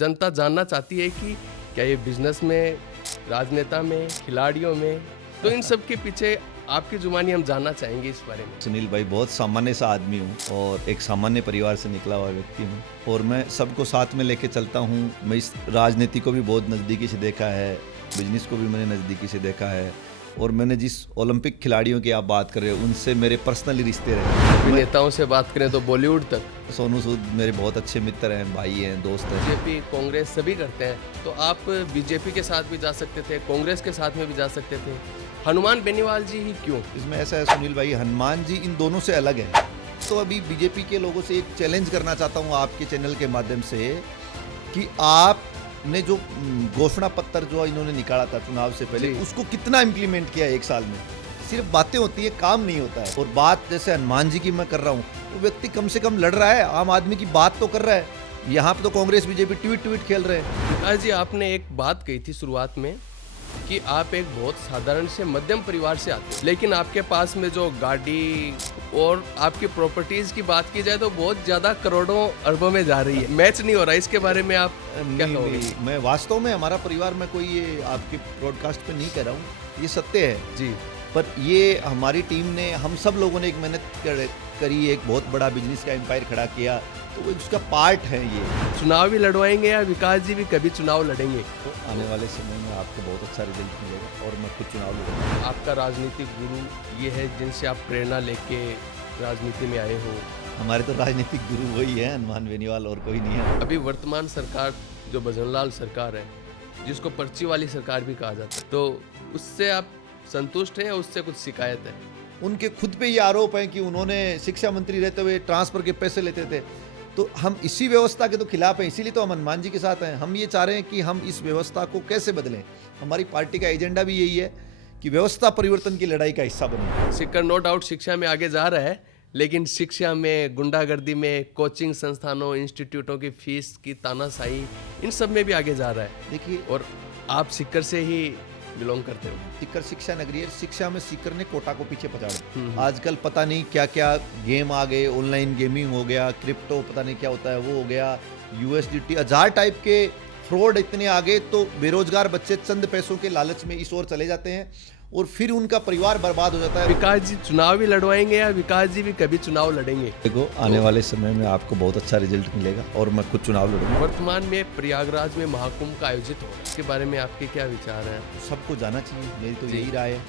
जनता जानना चाहती है कि क्या ये बिजनेस में, राजनेता में, खिलाड़ियों में, तो इन सब के पीछे आपकी जुबानी हम जानना चाहेंगे इस बारे में। सुनील भाई, बहुत सामान्य सा आदमी हूँ और एक सामान्य परिवार से निकला हुआ व्यक्ति हूँ और मैं सबको साथ में लेके चलता हूँ। मैं इस राजनीति को भी बहुत नज़दीकी से देखा है, बिजनेस को भी मैंने नज़दीकी से देखा है और मैंने जिस ओलंपिक खिलाड़ियों की आप बात कर रहे हो उनसे मेरे पर्सनली रिश्ते रहे। नेताओं से बात करें तो बॉलीवुड तक, सोनू सूद मेरे बहुत अच्छे मित्र हैं, भाई हैं, दोस्त हैं। बीजेपी, कांग्रेस सभी करते हैं, तो आप बीजेपी के साथ भी जा सकते थे, कांग्रेस के साथ में भी जा सकते थे, हनुमान बेनीवाल जी ही क्यों? इसमें ऐसा है सुनील भाई, हनुमान जी इन दोनों से अलग है। तो अभी बीजेपी के लोगों से एक चैलेंज करना चाहता हूँ आपके चैनल के माध्यम से कि आपने जो घोषणा पत्र जो इन्होंने निकाला था चुनाव से पहले, उसको कितना इम्प्लीमेंट किया एक साल में? सिर्फ बातें होती है, काम नहीं होता है। और बात जैसे हनुमान जी की मैं कर रहा हूँ, वो व्यक्ति कम से कम लड़ रहा है, आम आदमी की बात तो कर रहा है। यहाँ पे तो कांग्रेस बीजेपी ट्वीट खेल रहे हैं। विकास जी, आपने एक बात कही थी शुरुआत में कि आप एक बहुत साधारण से मध्यम परिवार से आते हैं, लेकिन आपके पास में जो गाड़ी और आपकी प्रॉपर्टीज की बात की जाए तो बहुत ज्यादा करोड़ों अरबों में जा रही है। मैच नहीं हो रहा, इसके बारे में आप क्या कहोगे? मैं वास्तव में हमारा परिवार, मैं कोई ये आपके ब्रॉडकास्ट पे नहीं कह रहा हूँ, ये सत्य है जी। पर ये हमारी टीम ने, हम सब लोगों ने एक मेहनत करी, एक बहुत बड़ा बिजनेस का एम्पायर खड़ा किया, तो वो उसका पार्ट है। ये चुनाव भी लड़वाएंगे या विकास जी भी कभी चुनाव लड़ेंगे? तो आने वाले समय में आपको बहुत अच्छा रिजल्ट मिलेगा और मैं खुद चुनाव लड़ूंगा। आपका राजनीतिक गुरु ये है जिनसे आप प्रेरणा लेके राजनीति में आए हो? हमारे तो राजनीतिक गुरु वही है, हनुमान बेनीवाल, और कोई नहीं है। अभी वर्तमान सरकार जो भजनलाल सरकार है, जिसको पर्ची वाली सरकार भी कहा जाता है, तो उससे आप संतुष्ट हैं या उससे कुछ शिकायत है? उनके खुद पे ये आरोप है कि उन्होंने शिक्षा मंत्री रहते हुए ट्रांसफर के पैसे लेते थे। तो हम इसी व्यवस्था के तो खिलाफ हैं, इसीलिए तो हम हनुमान जी के साथ हैं। हम ये चाह रहे हैं कि हम इस व्यवस्था को कैसे बदलें। हमारी पार्टी का एजेंडा भी यही है कि व्यवस्था परिवर्तन की लड़ाई का हिस्सा बने। सिक्कर नो डाउट शिक्षा में आगे जा रहा है, लेकिन शिक्षा में, गुंडागर्दी में, कोचिंग संस्थानों, इंस्टीट्यूटों की फीस की तानाशाही, इन सब में भी आगे जा रहा है। देखिए, और आप सिक्कर से ही बिलोंग करते हो। सीकर शिक्षा नगरी है, शिक्षा में सीकर ने कोटा को पीछे पछाड़ा। आजकल पता नहीं क्या क्या गेम आ गए, ऑनलाइन गेमिंग हो गया, क्रिप्टो पता नहीं क्या होता है वो हो गया, यूएसडीटी, 1000 टाइप के फ्रॉड इतने आ गए। तो बेरोजगार बच्चे चंद पैसों के लालच में इस ओर चले जाते हैं और फिर उनका परिवार बर्बाद हो जाता है। विकास जी चुनाव भी लड़वाएंगे या विकास जी भी कभी चुनाव लड़ेंगे? देखो, आने वाले समय में आपको बहुत अच्छा रिजल्ट मिलेगा और मैं खुद चुनाव लड़ूंगा। वर्तमान में प्रयागराज में महाकुंभ का आयोजित हो रहा है, इसके बारे में आपके क्या विचार हैं? सबको जाना चाहिए, मेरी तो यही राय है।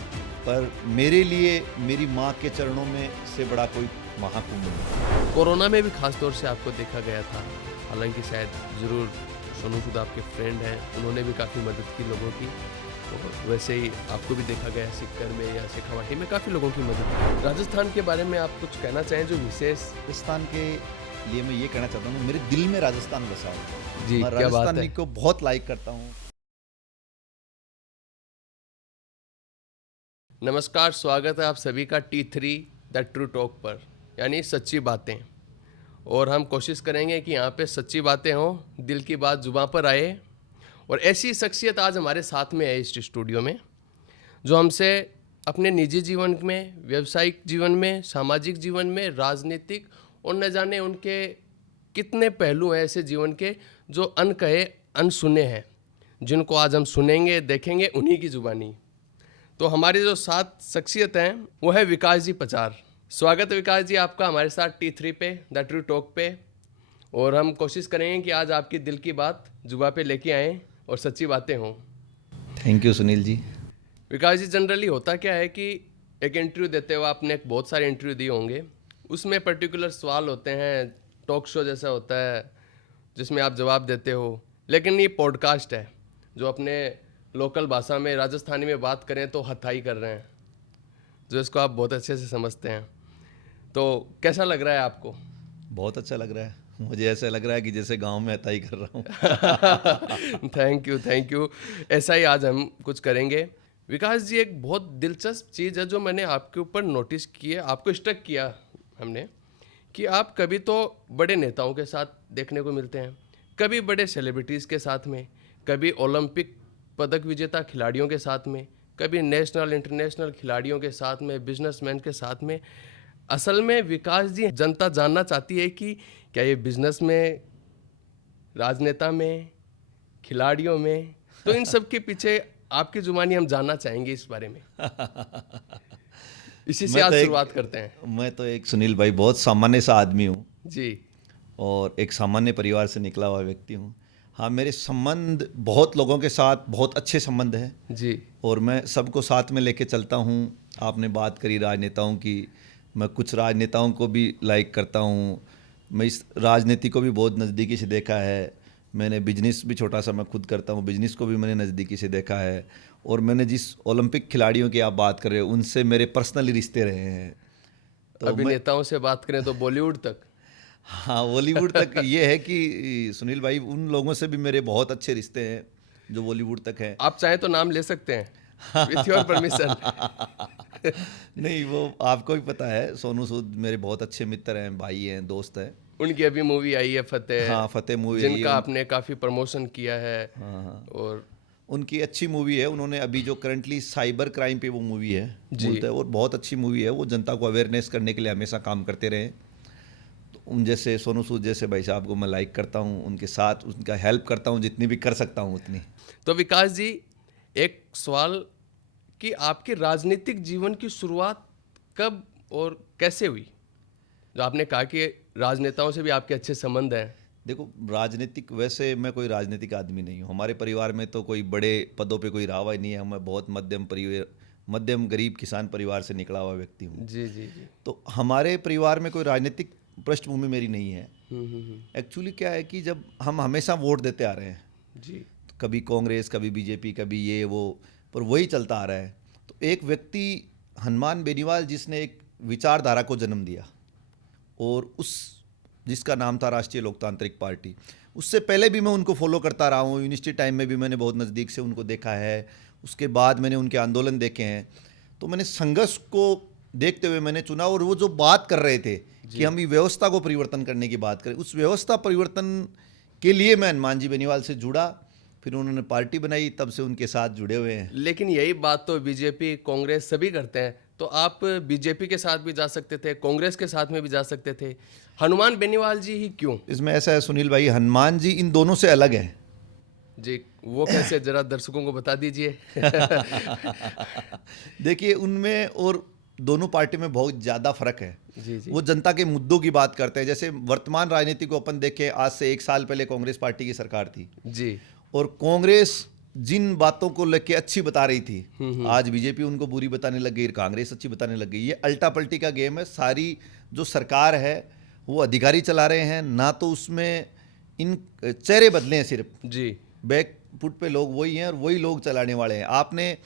पर मेरे लिए मेरी माँ के चरणों में से बड़ा कोई महाकुंभ नहीं। कोरोना में भी खास तौर से आपको देखा गया था, हालांकि शायद जरूर सोनू सूद आपके फ्रेंड हैं, उन्होंने भी काफ़ी मदद की लोगों की, और वैसे ही आपको भी देखा गया सिक्कर में या शेखावाटी में काफ़ी लोगों की मदद की। राजस्थान के बारे में आप कुछ कहना चाहें जो विशेष? राजस्थान के लिए मैं ये कहना चाहता हूँ, मेरे दिल में राजस्थान बसा है। जी, मैं क्या बात है। राजस्थानी को बहुत लाइक करता हूँ। नमस्कार, स्वागत है आप सभी का T3 द ट्रू टॉक पर, यानी सच्ची बातें। और हम कोशिश करेंगे कि यहाँ पे सच्ची बातें हों, दिल की बात जुबां पर आए। और ऐसी शख्सियत आज हमारे साथ में है इस स्टूडियो में, जो हमसे अपने निजी जीवन में, व्यावसायिक जीवन में, सामाजिक जीवन में, राजनीतिक और न जाने उनके कितने पहलू हैं ऐसे जीवन के जो अनकहे अनसुने हैं, जिनको आज हम सुनेंगे, देखेंगे उन्हीं की जुबानी। तो हमारी जो 7 शख्सियत हैं वो है विकास जी पचार। स्वागत है विकास जी आपका हमारे साथ T3 पे द ट्रू टॉक पे। और हम कोशिश करेंगे कि आज आपकी दिल की बात जुबां पे लेके आएँ और सच्ची बातें हों। Thank you Sunil ji. Vikas ji, generally होता क्या है कि एक इंटरव्यू देते हो, आपने बहुत सारे इंटरव्यू दिए होंगे, उसमें पर्टिकुलर सवाल होते हैं, टॉक शो जैसा होता है जिसमें आप जवाब देते हो, लेकिन ये पॉडकास्ट है जो अपने लोकल भाषा में, राजस्थानी में बात करें तो हथाई कर रहे हैं, जो इसको आप बहुत अच्छे से समझते हैं। तो कैसा लग रहा है आपको? बहुत अच्छा लग रहा है, मुझे ऐसा लग रहा है कि जैसे गांव में हथाई कर रहा हूँ। Thank you. ऐसा ही आज हम कुछ करेंगे। विकास जी, एक बहुत दिलचस्प चीज़ है जो मैंने आपके ऊपर नोटिस की है, आपको स्टक किया हमने, कि आप कभी तो बड़े नेताओं के साथ देखने को मिलते हैं, कभी बड़े सेलिब्रिटीज़ के साथ में, कभी ओलंपिक पदक विजेता खिलाड़ियों के साथ में, कभी नेशनल इंटरनेशनल खिलाड़ियों के साथ में, बिजनेसमैन के साथ में। असल में विकास जी, जनता जानना चाहती है कि क्या ये बिजनेस में, राजनेता में, खिलाड़ियों में, तो इन सब के पीछे आपकी जुबानी हम जानना चाहेंगे इस बारे में। इसी से मैं आज तो एक- शुरुआत करते हैं। मैं तो एक सुनील भाई बहुत सामान्य सा आदमी हूँ जी और एक सामान्य परिवार से निकला हुआ व्यक्ति हूँ। हाँ, मेरे संबंध बहुत लोगों के साथ बहुत अच्छे संबंध हैं जी और मैं सबको साथ में लेके चलता हूँ। आपने बात करी राजनेताओं की, मैं कुछ राजनेताओं को भी लाइक करता हूँ। मैं इस राजनीति को भी बहुत नज़दीकी से देखा है। मैंने बिजनेस भी छोटा सा मैं खुद करता हूँ, बिजनेस को भी मैंने नज़दीकी से देखा है। और मैंने जिस ओलंपिक खिलाड़ियों की आप बात कर रहे हो उनसे मेरे पर्सनली रिश्ते रहे हैं। तो अभिनेताओं से बात करें तो बॉलीवुड तक। हाँ, बॉलीवुड तक ये है कि सुनील भाई उन लोगों से भी मेरे बहुत अच्छे रिश्ते हैं जो बॉलीवुड तक हैं। आप चाहें तो नाम ले सकते हैं विथ योर परमिशन। नहीं, वो आपको भी पता है, सोनू सूद मेरे बहुत अच्छे मित्र हैं, भाई हैं, दोस्त हैं। उनकी अभी मूवी आई है फतेह। हाँ, फतेह मूवी जिनका आपने काफी प्रमोशन किया है। हाँ, और उनकी अच्छी मूवी है। उन्होंने अभी जो करंटली साइबर क्राइम पे वो मूवी है बोलते हैं, और बहुत अच्छी मूवी है। वो जनता को अवेयरनेस करने के लिए हमेशा काम करते रहे। तो उन जैसे सोनू सूद जैसे भाई साहब को मैं लाइक करता हूँ, उनके साथ उनका हेल्प करता हूँ जितनी भी कर सकता हूँ उतनी। तो विकास जी, एक सवाल कि आपके राजनीतिक जीवन की शुरुआत कब और कैसे हुई? जो आपने कहा कि राजनेताओं से भी आपके अच्छे संबंध हैं। देखो, राजनीतिक वैसे मैं कोई राजनीतिक आदमी नहीं हूँ। हमारे परिवार में तो कोई बड़े पदों पे कोई रहा हुआ ही नहीं है। मैं बहुत मध्यम गरीब किसान परिवार से निकला हुआ व्यक्ति हूँ। जी जी जी। तो हमारे परिवार में कोई राजनीतिक पृष्ठभूमि मेरी नहीं है। हम्म। एक्चुअली क्या है कि जब हम हमेशा वोट देते आ रहे हैं, जी कभी कांग्रेस, कभी बीजेपी, कभी ये वो, पर वही चलता आ रहा है। तो एक व्यक्ति हनुमान बेनीवाल जिसने एक विचारधारा को जन्म दिया, और उस जिसका नाम था राष्ट्रीय लोकतांत्रिक पार्टी, उससे पहले भी मैं उनको फॉलो करता रहा हूँ। यूनिवर्सिटी टाइम में भी मैंने बहुत नज़दीक से उनको देखा है। उसके बाद मैंने उनके आंदोलन देखे हैं। तो मैंने संघर्ष को देखते हुए मैंने चुना। और वो जो बात कर रहे थे कि हम ये व्यवस्था को परिवर्तन करने की बात करें, उस व्यवस्था परिवर्तन के लिए मैं हनुमान जी बेनीवाल से जुड़ा। फिर उन्होंने पार्टी बनाई, तब से उनके साथ जुड़े हुए हैं। लेकिन यही बात तो बीजेपी, कांग्रेस सभी करते हैं। तो आप बीजेपी के साथ भी जा सकते थे, कांग्रेस के साथ में भी जा सकते थे, हनुमान बेनीवाल जी ही क्यों? इसमें ऐसा है सुनील भाई, हनुमान जी इन दोनों से अलग है। जी, वो कैसे, जरा दर्शकों को बता दीजिए। देखिए, उनमें और दोनों पार्टी में बहुत ज़्यादा फर्क है। जी जी वो जनता के मुद्दों की बात करते हैं। जैसे वर्तमान राजनीति को अपन देखें, आज से 1 साल पहले कांग्रेस पार्टी की सरकार थी, जी। और कांग्रेस जिन बातों को लेके अच्छी बता रही थी, आज बीजेपी उनको बुरी बताने लग गई, कांग्रेस अच्छी बताने लग गई। ये अल्टा पल्टी का गेम है। सारी जो सरकार है वो अधिकारी चला रहे हैं, ना तो उसमें इन चेहरे बदले हैं, सिर्फ जी बैक फुट पे लोग वही हैं और वही लोग चलाने वाले हैं। आपने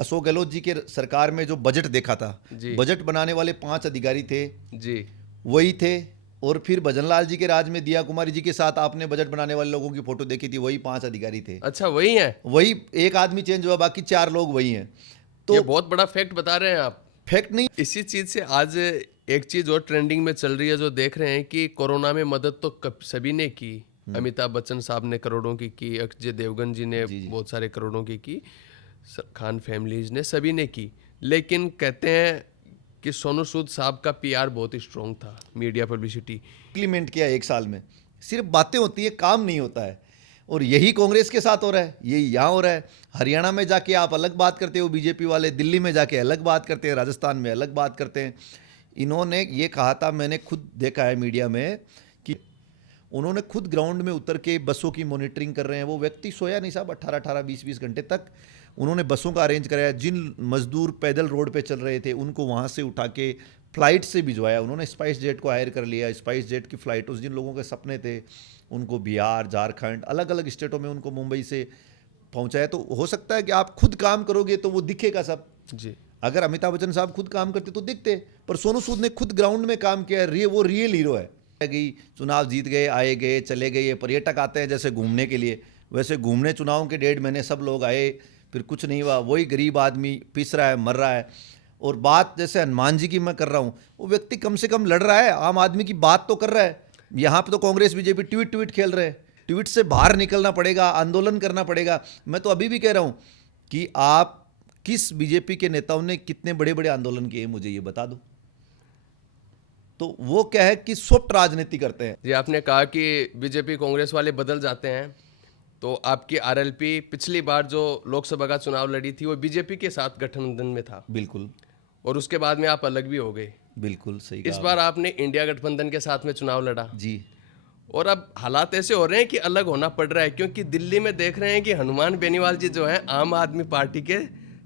अशोक गहलोत जी के सरकार में जो बजट देखा था, जी। बजट बनाने वाले 5 अधिकारी थे, जी वही थे। और फिर भजनलाल जी के राज में दिया कुमारी जी के साथ आपने बजट बनाने वाले लोगों की फोटो देखी थी, वही 5 अधिकारी थे। अच्छा, वही है। वही एक आदमी चेंज हुआ, बाकी 4 लोग वही हैं। तो ये तो बहुत बड़ा फैक्ट बता रहे हैं आप। फैक्ट नहीं। इसी चीज से आज एक चीज और ट्रेंडिंग में चल रही है, जो देख रहे हैं कि कोरोना में मदद तो सभी ने की। अमिताभ बच्चन साहब ने करोड़ों की, अक्षय देवगन जी ने बहुत सारे करोड़ों की, खान फैमिलीज ने, सभी ने की। लेकिन कहते हैं कि सोनू सूद साहब का पीआर बहुत ही स्ट्रॉन्ग था, मीडिया पब्लिसिटी। इम्प्लीमेंट किया 1 साल में, सिर्फ बातें होती है, काम नहीं होता है। और यही कांग्रेस के साथ हो रहा है, यही यहाँ हो रहा है। हरियाणा में जाके आप अलग बात करते हो बीजेपी वाले, दिल्ली में जाके अलग बात करते हैं, राजस्थान में अलग बात करते हैं। इन्होंने ये कहा था, मैंने खुद देखा है मीडिया में, कि उन्होंने खुद ग्राउंड में उतर के बसों की मॉनिटरिंग कर रहे हैं। वो व्यक्ति सोया नहीं साहब, 18-18, 20-20 घंटे तक उन्होंने बसों का अरेंज कराया। जिन मजदूर पैदल रोड पे चल रहे थे उनको वहाँ से उठा के फ्लाइट से भिजवाया। उन्होंने स्पाइस जेट को हायर कर लिया। स्पाइस जेट की फ़्लाइट, उस जिन लोगों के सपने थे उनको बिहार, झारखंड, अलग अलग स्टेटों में उनको मुंबई से पहुँचाया। तो हो सकता है कि आप खुद काम करोगे तो वो दिखेगा सब। जी, अगर अमिताभ बच्चन साहब खुद काम करते तो दिखते, पर सोनू सूद ने खुद ग्राउंड में काम किया है। वो रियल हीरो है। गई, चुनाव जीत गए, आए गए, चले गए। ये पर्यटक आते हैं जैसे घूमने के लिए, वैसे घूमने चुनाव के 1.5 महीने सब लोग आए, फिर कुछ नहीं हुआ। वही गरीब आदमी पिस रहा है, मर रहा है। और बात जैसे हनुमान जी की मैं कर रहा हूँ, वो व्यक्ति कम से कम लड़ रहा है, आम आदमी की बात तो कर रहा है। यहाँ पे तो कांग्रेस बीजेपी ट्वीट खेल रहे हैं। ट्वीट से बाहर निकलना पड़ेगा, आंदोलन करना पड़ेगा। मैं तो अभी भी कह रहा हूँ कि आप किस बीजेपी के नेताओं ने कितने बड़े बड़े आंदोलन किए, मुझे ये बता दो। तो वो क्या है कि सॉफ्ट राजनीति करते हैं। जी, आपने कहा कि बीजेपी कांग्रेस वाले बदल जाते हैं। तो आपकी आरएलपी पिछली बार जो लोकसभा का चुनाव लड़ी थी वो बीजेपी के साथ गठबंधन में था, बिल्कुल और उसके बाद में आप अलग भी हो गए। बिल्कुल सही इस कहा बार आपने इंडिया गठबंधन के साथ में चुनाव लड़ा, जी। और अब हालात ऐसे हो रहे हैं कि अलग होना पड़ रहा है, क्योंकि दिल्ली में देख रहे हैं कि हनुमान बेनीवाल जी जो है आम आदमी पार्टी के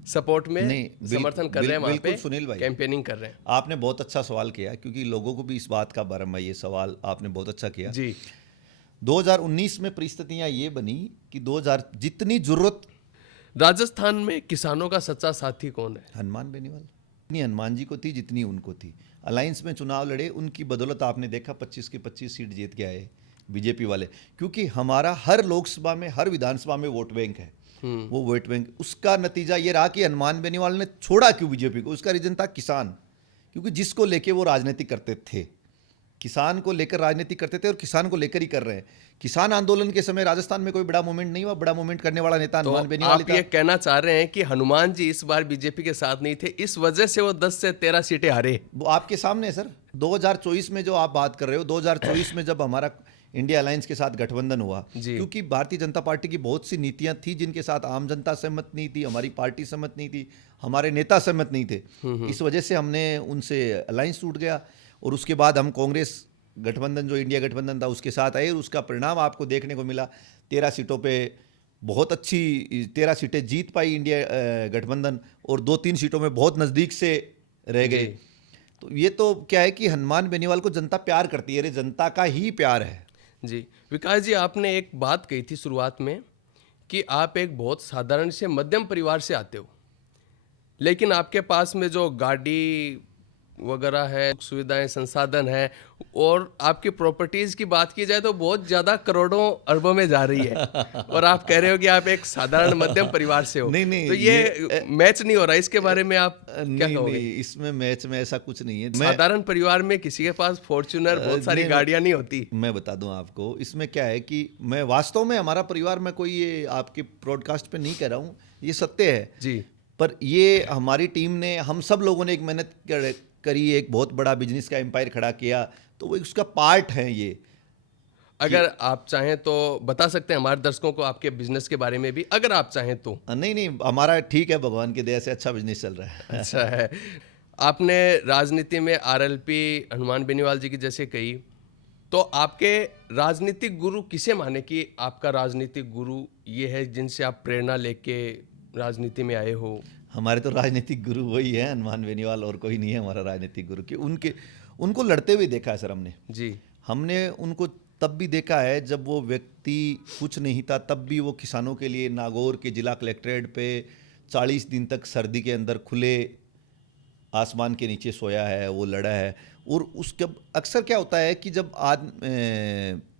सपोर्ट में समर्थन कर रहे हैं, वहाँ बिल्कुल पे सुनील भाई, कैंपेनिंग कर रहे हैं। आपने बहुत अच्छा सवाल किया, क्योंकि लोगों को भी इस बात का भरम है। ये सवाल आपने बहुत अच्छा किया जी। 2019 में परिस्थितियां ये बनी कि 2000 जितनी जरूरत, राजस्थान में किसानों का सच्चा साथी कौन है? हनुमान बेनीवाल, इतनी हनुमान जी को थी जितनी उनको थी। अलायंस में चुनाव लड़े, उनकी बदौलत आपने देखा 25 की 25 सीट जीत के आए बीजेपी वाले, क्योंकि हमारा हर लोकसभा में, हर विधानसभा में वोट बैंक है। वो वोट बैंक, उसका नतीजा ये रहा कि हनुमान बेनीवाल ने छोड़ा क्यों बीजेपी को। उसका रीजन था किसान, क्योंकि जिसको लेके वो राजनीति करते थे, किसान को लेकर राजनीति करते थे और किसान को लेकर ही कर रहे हैं। किसान आंदोलन के समय राजस्थान में कोई बड़ा मूवमेंट नहीं हुआ, बड़ा मूवमेंट करने वाला नेता तो हनुमान बेनीवाल आप ही ये था। कहना चाह रहे हैं कि हनुमान जी इस बार बीजेपी के साथ नहीं थे, इस वजह से वो 10 से 13 सीटें हारे? वो आपके सामने है सर। 2024 में जो आप बात कर रहे हो, 2024 में जब हमारा इंडिया अलायंस के साथ गठबंधन हुआ, क्योंकि भारतीय जनता पार्टी की बहुत सी नीतियां थी जिनके साथ आम जनता सहमत नहीं थी, हमारी पार्टी सहमत नहीं थी, हमारे नेता सहमत नहीं थे। इस वजह से हमने उनसे अलायंस टूट गया, और उसके बाद हम कांग्रेस गठबंधन, जो इंडिया गठबंधन था, उसके साथ आए, और उसका परिणाम आपको देखने को मिला। 13 सीटों पे बहुत अच्छी 13 सीटें जीत पाई इंडिया गठबंधन, और 2-3 सीटों में बहुत नज़दीक से रह गए। तो ये तो क्या है कि हनुमान बेनीवाल को जनता प्यार करती है, अरे जनता का ही प्यार है। जी विकास जी, आपने एक बात कही थी शुरुआत में कि आप एक बहुत साधारण से मध्यम परिवार से आते हो, लेकिन आपके पास में जो गाड़ी वगैरह है, सुविधाएं, संसाधन है, और आपकी प्रॉपर्टीज की बात की जाए तो बहुत ज्यादा करोड़ों अरबों में जा रही है, और आप कह रहे हो कि आप एक साधारण मध्यम परिवार से हो। नहीं, तो ये मैच नहीं हो रहा, इसके बारे में आप क्या कहोगे? नहीं, इसमें मैच में ऐसा कुछ नहीं है। साधारण परिवार में किसी के पास फॉर्च्यूनर, बहुत सारी गाड़ियां नहीं होती। मैं बता दूं आपको, इसमें क्या है कि मैं वास्तव में, हमारा परिवार, मैं कोई ये आपके ब्रॉडकास्ट पे नहीं कह रहा हूँ, ये सत्य है जी। पर ये हमारी टीम ने, हम सब लोगों ने एक मेहनत करी, एक बहुत बड़ा बिजनेस का एम्पायर खड़ा किया, तो वो उसका पार्ट है ये। अगर आप चाहें तो बता सकते हैं हमारे दर्शकों को आपके बिजनेस के बारे में भी, अगर आप चाहें तो। नहीं, हमारा ठीक है, भगवान की दया से अच्छा बिजनेस चल रहा है। अच्छा है। आपने राजनीति में आरएलपी हनुमान बेनीवाल जी की जैसे कही, तो आपके राजनीतिक गुरु किसे माने कि आपका राजनीतिक गुरु ये है जिनसे आप प्रेरणा लेके राजनीति में आए हो? हमारे तो राजनीतिक गुरु वही है, हनुमान बेनीवाल, और कोई नहीं है हमारा राजनीतिक गुरु। कि उनको लड़ते हुए देखा है सर हमने। जी। हमने उनको तब भी देखा है जब वो व्यक्ति कुछ नहीं था, तब भी वो किसानों के लिए नागौर के जिला कलेक्ट्रेट पे 40 दिन तक सर्दी के अंदर खुले आसमान के नीचे सोया है, वो लड़ा है। और उसके अक्सर क्या होता है कि जब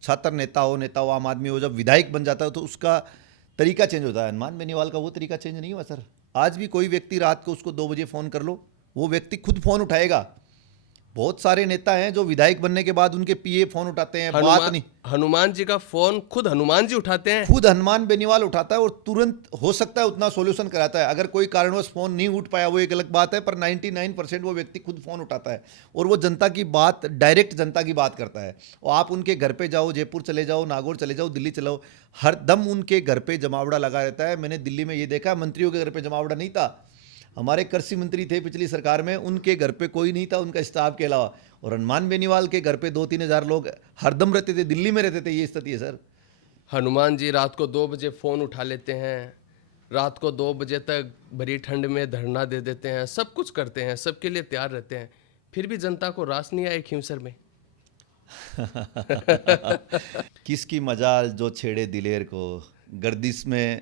छात्र नेता हो, आम आदमी हो, जब विधायक बन जाता है तो उसका तरीका चेंज होता है। हनुमान बेनीवाल का वो तरीका चेंज नहीं हुआ सर। आज भी कोई व्यक्ति रात को उसको 2 बजे फ़ोन कर लो, वो व्यक्ति खुद फ़ोन उठाएगा। बहुत सारे नेता हैं जो विधायक बनने के बाद उनके पीए फोन उठाते हैं, बात नहीं। हनुमान जी का फोन खुद हनुमान जी उठाते हैं? खुद हनुमान बेनीवाल उठाता है, और तुरंत हो सकता है उतना सॉल्यूशन कराता है। अगर कोई कारणवश फोन नहीं उठ पाया वो एक अलग बात है, पर 99% वो व्यक्ति खुद फोन उठाता है, और वो जनता की बात, डायरेक्ट जनता की बात करता है। और आप उनके घर पे जाओ, जयपुर चले जाओ, नागौर चले जाओ, दिल्ली चलो, हर दम उनके घर पे जमावड़ा लगा रहता है। मैंने दिल्ली में ये देखा, मंत्रियों के घर पे जमावड़ा नहीं था। हमारे कृषि मंत्री थे पिछली सरकार में, उनके घर पे कोई नहीं था उनका स्टाफ के अलावा, और हनुमान बेनीवाल के घर पे 2-3 हज़ार लोग हरदम रहते थे, दिल्ली में रहते थे। ये स्थिति है सर। हनुमान जी रात को 2 बजे फ़ोन उठा लेते हैं, रात को 2 बजे तक भरी ठंड में धरना दे देते हैं, सब कुछ करते हैं, सबके लिए तैयार रहते हैं, फिर भी जनता को रास नहीं आए खींवसर में। किसकी मजाल जो छेड़े दिलेर को, गर्दिश में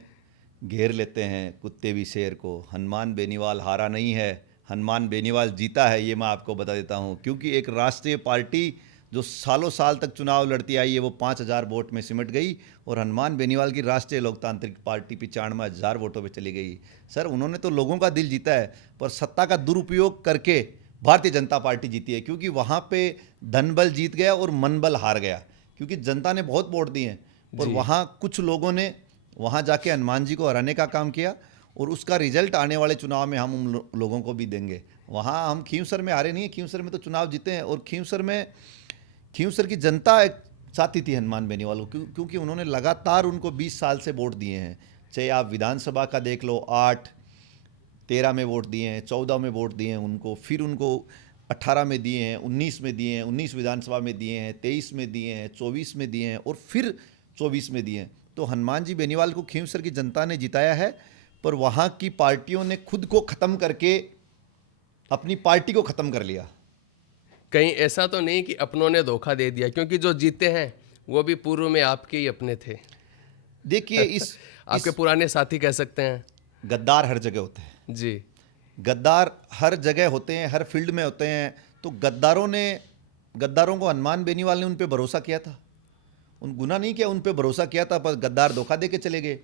घेर लेते हैं कुत्ते भी शेर को। हनुमान बेनीवाल हारा नहीं है, हनुमान बेनीवाल जीता है, ये मैं आपको बता देता हूँ। क्योंकि एक राष्ट्रीय पार्टी जो सालों साल तक चुनाव लड़ती आई है, वो 5,000 वोट में सिमट गई, और हनुमान बेनीवाल की राष्ट्रीय लोकतांत्रिक पार्टी 95,000 वोटों पे चली गई। सर, उन्होंने तो लोगों का दिल जीता है, पर सत्ता का दुरुपयोग करके भारतीय जनता पार्टी जीती है। क्योंकि वहाँ पे धनबल जीत गया और मनबल हार गया, क्योंकि जनता ने बहुत वोट दिए हैं, पर वहाँ कुछ लोगों ने वहाँ जाके हनुमान जी को हराने का काम किया, और उसका रिजल्ट आने वाले चुनाव में हम उन लोगों को भी देंगे। वहाँ हम खींवसर में हारे नहीं हैं, खींवसर में तो चुनाव जीते हैं, और खींवसर की जनता चाहती थी हनुमान बेनीवाल को, क्योंकि उन्होंने लगातार उनको 20 साल से वोट दिए हैं। चाहे आप विधानसभा का देख लो, 8, 13 में वोट दिए हैं, 14 में वोट दिए हैं उनको, फिर उनको 18 में दिए हैं, 19 में दिए हैं, 19 विधानसभा में दिए हैं, 23 में दिए हैं, 24 में दिए हैं और फिर 24 में दिए हैं। तो हनुमान जी बेनीवाल को खींवसर की जनता ने जिताया है, पर वहाँ की पार्टियों ने खुद को ख़त्म करके अपनी पार्टी को ख़त्म कर लिया। कहीं ऐसा तो नहीं कि अपनों ने धोखा दे दिया, क्योंकि जो जीते हैं वो भी पूर्व में आपके ही अपने थे। देखिए आपके पुराने साथी कह सकते हैं। गद्दार हर जगह होते हैं जी। गद्दार हर जगह होते हैं, हर फील्ड में होते हैं। तो गद्दारों को हनुमान बेनीवाल ने उन पे भरोसा किया था, उन गुनाह नहीं किया, उन पे भरोसा किया था, पर गद्दार धोखा दे के चले गए।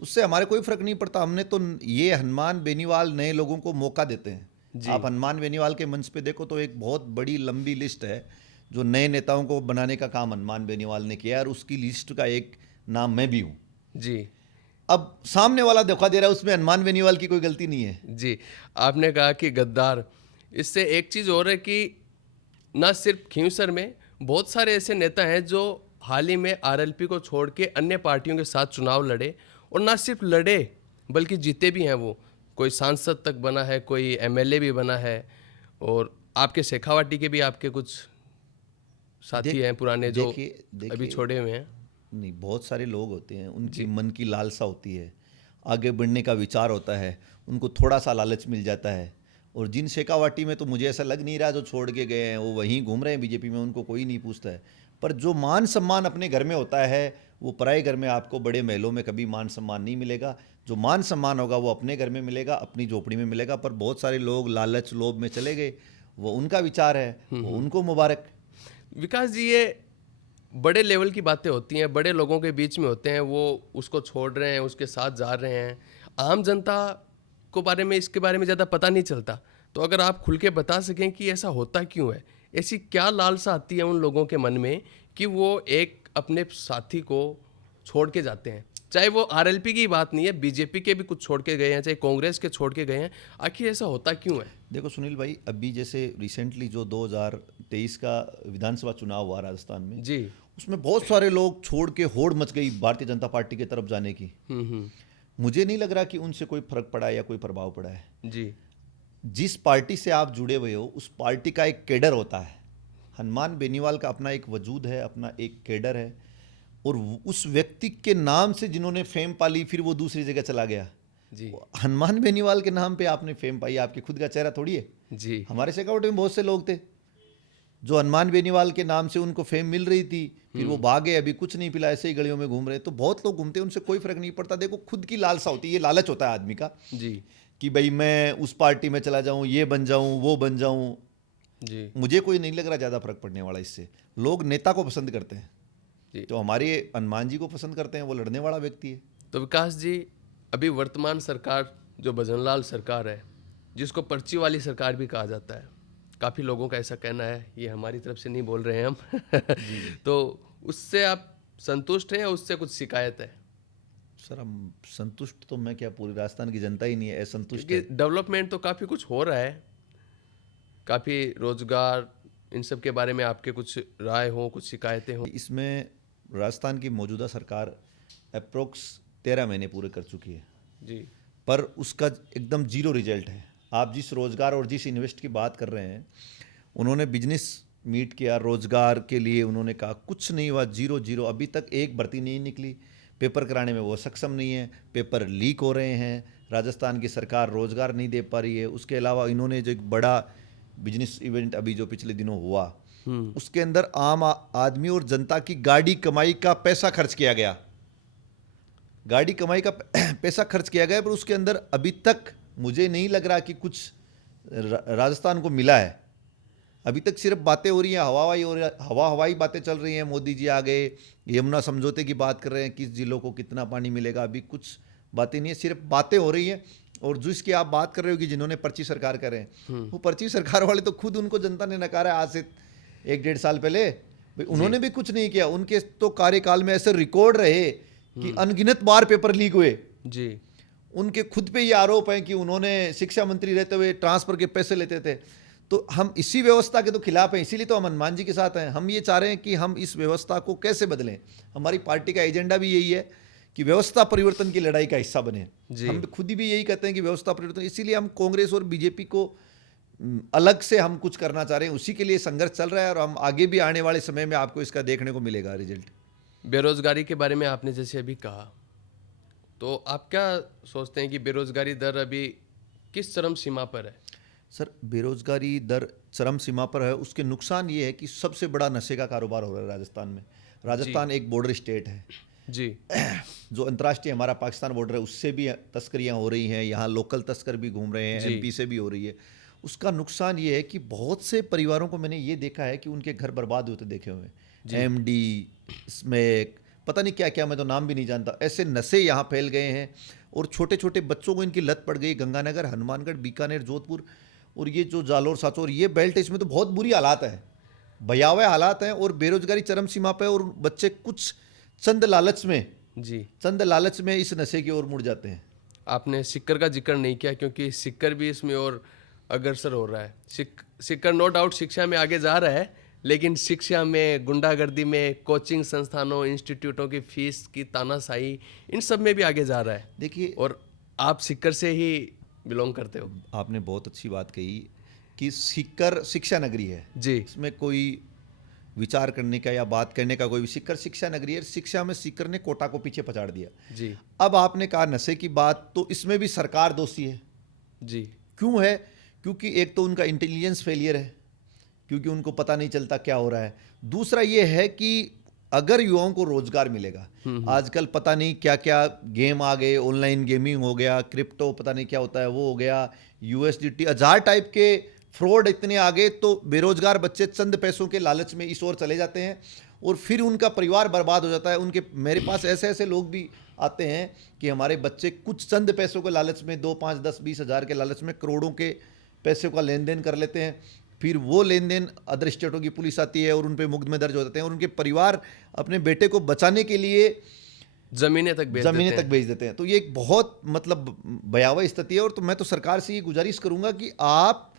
उससे हमारे कोई फर्क नहीं पड़ता। हमने तो ये हनुमान बेनीवाल नए लोगों को मौका देते हैं। आप हनुमान बेनीवाल के मंच पे देखो तो एक बहुत बड़ी लंबी लिस्ट है जो नए नेताओं को बनाने का काम हनुमान बेनीवाल ने किया, और उसकी लिस्ट का एक नाम मैं भी हूँ। जी। अब सामने वाला धोखा दे रहा है, उसमें हनुमान बेनीवाल की कोई गलती नहीं है। जी, आपने कहा कि गद्दार, इससे एक चीज़ और है कि ना सिर्फ खींवसर में बहुत सारे ऐसे नेता हैं जो हाल ही में आरएलपी को छोड़ के अन्य पार्टियों के साथ चुनाव लड़े, और ना सिर्फ लड़े बल्कि जीते भी हैं। वो कोई सांसद तक बना है, कोई एमएलए भी बना है, और आपके शेखावाटी के भी आपके कुछ साथी हैं पुराने जो अभी छोड़े हुए हैं। नहीं, बहुत सारे लोग होते हैं, उनकी मन की लालसा होती है, आगे बढ़ने का विचार होता है, उनको थोड़ा सा लालच मिल जाता है। और जिन शेखावाटी में तो मुझे ऐसा लग नहीं रहा जो छोड़ के गए हैं वो वहीं घूम रहे हैं बीजेपी में, उनको कोई नहीं पूछता है। पर जो मान सम्मान अपने घर में होता है वो पराए घर में आपको बड़े महलों में कभी मान सम्मान नहीं मिलेगा। जो मान सम्मान होगा वो अपने घर में मिलेगा, अपनी झोपड़ी में मिलेगा। पर बहुत सारे लोग लालच लोभ में चले गए, वो उनका विचार है, वो उनको मुबारक। विकास जी, ये बड़े लेवल की बातें होती हैं, बड़े लोगों के बीच में होते हैं, वो उसको छोड़ रहे हैं, उसके साथ जा रहे हैं। आम जनता को इसके बारे में ज़्यादा पता नहीं चलता। तो अगर आप खुल के बता सकें कि ऐसा होता क्यों है, ऐसी क्या लालसा आती है उन लोगों के मन में कि वो एक अपने साथी को छोड़ के जाते हैं। चाहे वो आरएलपी की बात नहीं है, बीजेपी के भी कुछ छोड़ के गए हैं, चाहे कांग्रेस के छोड़ के गए हैं। आखिर ऐसा होता क्यों है? देखो सुनील भाई, अभी जैसे रिसेंटली जो 2023 का विधानसभा चुनाव हुआ राजस्थान में जी, उसमें बहुत सारे लोग छोड़ के होड़ मच गई भारतीय जनता पार्टी की तरफ जाने की। मुझे नहीं लग रहा कि उनसे कोई फर्क पड़ा है या कोई प्रभाव पड़ा है। जी। जिस पार्टी से आप जुड़े हुए हो उस पार्टी का एक कैडर होता है। हनुमान बेनीवाल का अपना एक वजूद है, अपना एक कैडर है, और उस व्यक्ति के नाम से जिन्होंने फेम पाली फिर वो दूसरी जगह चला गया। जी। हनुमान बेनीवाल के नाम पे आपने फेम पाई, आपके खुद का चेहरा थोड़ी है। जी। हमारे शेखावाटी में बहुत से लोग थे जो हनुमान बेनीवाल के नाम से उनको फेम मिल रही थी, फिर वो भागे, अभी कुछ नहीं पिला, ऐसे ही गलियों में घूम रहे। तो बहुत लोग घूमते हैं, उनसे कोई फर्क नहीं पड़ता। देखो, खुद की लालसा होती है, ये लालच होता है आदमी का। जी। कि भाई मैं उस पार्टी में चला जाऊं, ये बन जाऊं, वो बन जाऊं। जी। मुझे कोई नहीं लग रहा ज़्यादा फर्क पड़ने वाला इससे। लोग नेता को पसंद करते हैं। जी। तो हमारे हनुमान जी को पसंद करते हैं, वो लड़ने वाला व्यक्ति है। तो विकास जी, अभी वर्तमान सरकार जो भजनलाल सरकार है, जिसको पर्ची वाली सरकार भी कहा जाता है, काफ़ी लोगों का ऐसा कहना है, ये हमारी तरफ से नहीं बोल रहे हैं हम तो उससे आप संतुष्ट हैं या उससे कुछ शिकायत है? सर, हम संतुष्ट तो मैं क्या, पूरी राजस्थान की जनता ही नहीं है असंतुष्ट है। डेवलपमेंट तो काफ़ी कुछ हो रहा है, काफ़ी रोजगार, इन सब के बारे में आपके कुछ राय हो, कुछ शिकायतें हो? इसमें राजस्थान की मौजूदा सरकार अप्रोक्स 13 महीने पूरे कर चुकी है जी, पर उसका एकदम जीरो रिजल्ट है। आप जिस रोजगार और जिस इन्वेस्ट की बात कर रहे हैं, उन्होंने बिजनेस मीट किया, रोजगार के लिए उन्होंने कहा, कुछ नहीं हुआ, जीरो जीरो। अभी तक एक भर्ती नहीं निकली, पेपर कराने में वो सक्षम नहीं है, पेपर लीक हो रहे हैं, राजस्थान की सरकार रोजगार नहीं दे पा रही है। उसके अलावा इन्होंने जो एक बड़ा बिजनेस इवेंट अभी जो पिछले दिनों हुआ, उसके अंदर आम आदमी और जनता की गाड़ी कमाई का पैसा खर्च किया गया, गाड़ी कमाई का पैसा खर्च किया गया, पर उसके अंदर अभी तक मुझे नहीं लग रहा कि कुछ राजस्थान को मिला है। अभी तक सिर्फ बातें हो रही हैं, हवाई बातें चल रही हैं। मोदी जी आ गए, यमुना समझौते की बात कर रहे हैं, किस जिलों को कितना पानी मिलेगा, अभी कुछ बातें नहीं है, सिर्फ बातें हो रही हैं। और जिसकी आप बात कर रहे हो कि जिन्होंने पर्ची सरकार करे हैं, वो पर्ची सरकार वाले तो खुद उनको जनता ने नकारा आज से 1-1.5 साल पहले। उन्होंने भी कुछ नहीं किया। उनके तो कार्यकाल में ऐसे रिकॉर्ड रहे कि अनगिनत बार पेपर लीक हुए जी। उनके खुद पे ये आरोप है कि उन्होंने शिक्षा मंत्री रहते हुए ट्रांसफर के पैसे लेते थे। तो हम इसी व्यवस्था के तो खिलाफ हैं, इसीलिए तो हम हनुमान जी के साथ हैं। हम ये चाह रहे हैं कि हम इस व्यवस्था को कैसे बदलें। हमारी पार्टी का एजेंडा भी यही है कि व्यवस्था परिवर्तन की लड़ाई का हिस्सा बने। जी। हम खुद भी यही कहते हैं कि व्यवस्था परिवर्तन, इसीलिए हम कांग्रेस और बीजेपी को अलग से हम कुछ करना चाह रहे हैं, उसी के लिए संघर्ष चल रहा है और हम आगे भी आने वाले समय में आपको इसका देखने को मिलेगा रिजल्ट। बेरोजगारी के बारे में आपने जैसे अभी कहा, तो आप क्या सोचते हैं कि बेरोजगारी दर अभी किस चरम सीमा पर है? सर, बेरोजगारी दर चरम सीमा पर है। उसके नुकसान ये है कि सबसे बड़ा नशे का कारोबार हो रहा है राजस्थान में। राजस्थान एक बॉर्डर स्टेट है जी। जो अंतर्राष्ट्रीय हमारा पाकिस्तान बॉर्डर है, उससे भी तस्करियां हो रही हैं, यहाँ लोकल तस्कर भी घूम रहे हैं, जी। एमपी से भी हो रही है। उसका नुकसान ये है कि बहुत से परिवारों को मैंने ये देखा है कि उनके घर बर्बाद होते देखे हुए हैं। एमडी, स्मैक, पता नहीं क्या क्या, मैं तो नाम भी नहीं जानता, ऐसे नशे यहाँ फैल गए हैं और छोटे छोटे बच्चों को इनकी लत पड़ गई। गंगानगर, हनुमानगढ़, बीकानेर, जोधपुर और ये जो जालोर, साचौर, ये बेल्ट है, इसमें तो बहुत बुरी हालात है, भयावह हालात हैं और बेरोजगारी चरम सीमा पर है। और बच्चे कुछ चंद लालच में इस नशे की ओर मुड़ जाते हैं। आपने सिक्कर का जिक्र नहीं किया, क्योंकि सिक्कर भी इसमें और अग्रसर हो रहा है। सिक्कर नो डाउट शिक्षा में आगे जा रहा है, लेकिन शिक्षा में, गुंडागर्दी में, कोचिंग संस्थानों, इंस्टीट्यूटों की फीस की तानाशाही, इन सब में भी आगे जा रहा है। देखिए, और आप सिक्कर से ही बिलोंग करते हो। आपने बहुत अच्छी बात कही कि सिक्कर शिक्षा नगरी है जी। इसमें कोई विचार करने का या बात करने का कोई, सिक्कर शिक्षा नगरी है। शिक्षा में सिक्कर ने कोटा को पीछे पछाड़ दिया। जी। अब आपने कहा नशे की बात, तो इसमें भी सरकार दोषी है। जी। क्यों है? क्योंकि एक तो उनका इंटेलिजेंस फेलियर है, क्योंकि उनको पता नहीं चलता क्या हो रहा है। दूसरा ये है कि अगर युवाओं को रोजगार मिलेगा, आजकल पता नहीं क्या क्या गेम आ गए, ऑनलाइन गेमिंग हो गया, क्रिप्टो पता नहीं क्या होता है वो हो गया, यूएसडीटी, 1000 टाइप के फ्रॉड इतने आ गए, तो बेरोजगार बच्चे चंद पैसों के लालच में इस ओर चले जाते हैं और फिर उनका परिवार बर्बाद हो जाता है। उनके, मेरे पास ऐसे ऐसे लोग भी आते हैं कि हमारे बच्चे कुछ चंद पैसों के लालच में, 2, 5, 10, 20 हज़ार के लालच में करोड़ों के पैसे का लेन देन कर लेते हैं। फिर वो लेन देन अदर स्टेटों की पुलिस आती है और उन पर मुकदमे दर्ज हो जाते हैं और उनके परिवार अपने बेटे को बचाने के लिए जमीनें तक भेज देते हैं। तो ये एक बहुत मतलब भयावह स्थिति है। और तो मैं तो सरकार से ये गुजारिश करूंगा कि आप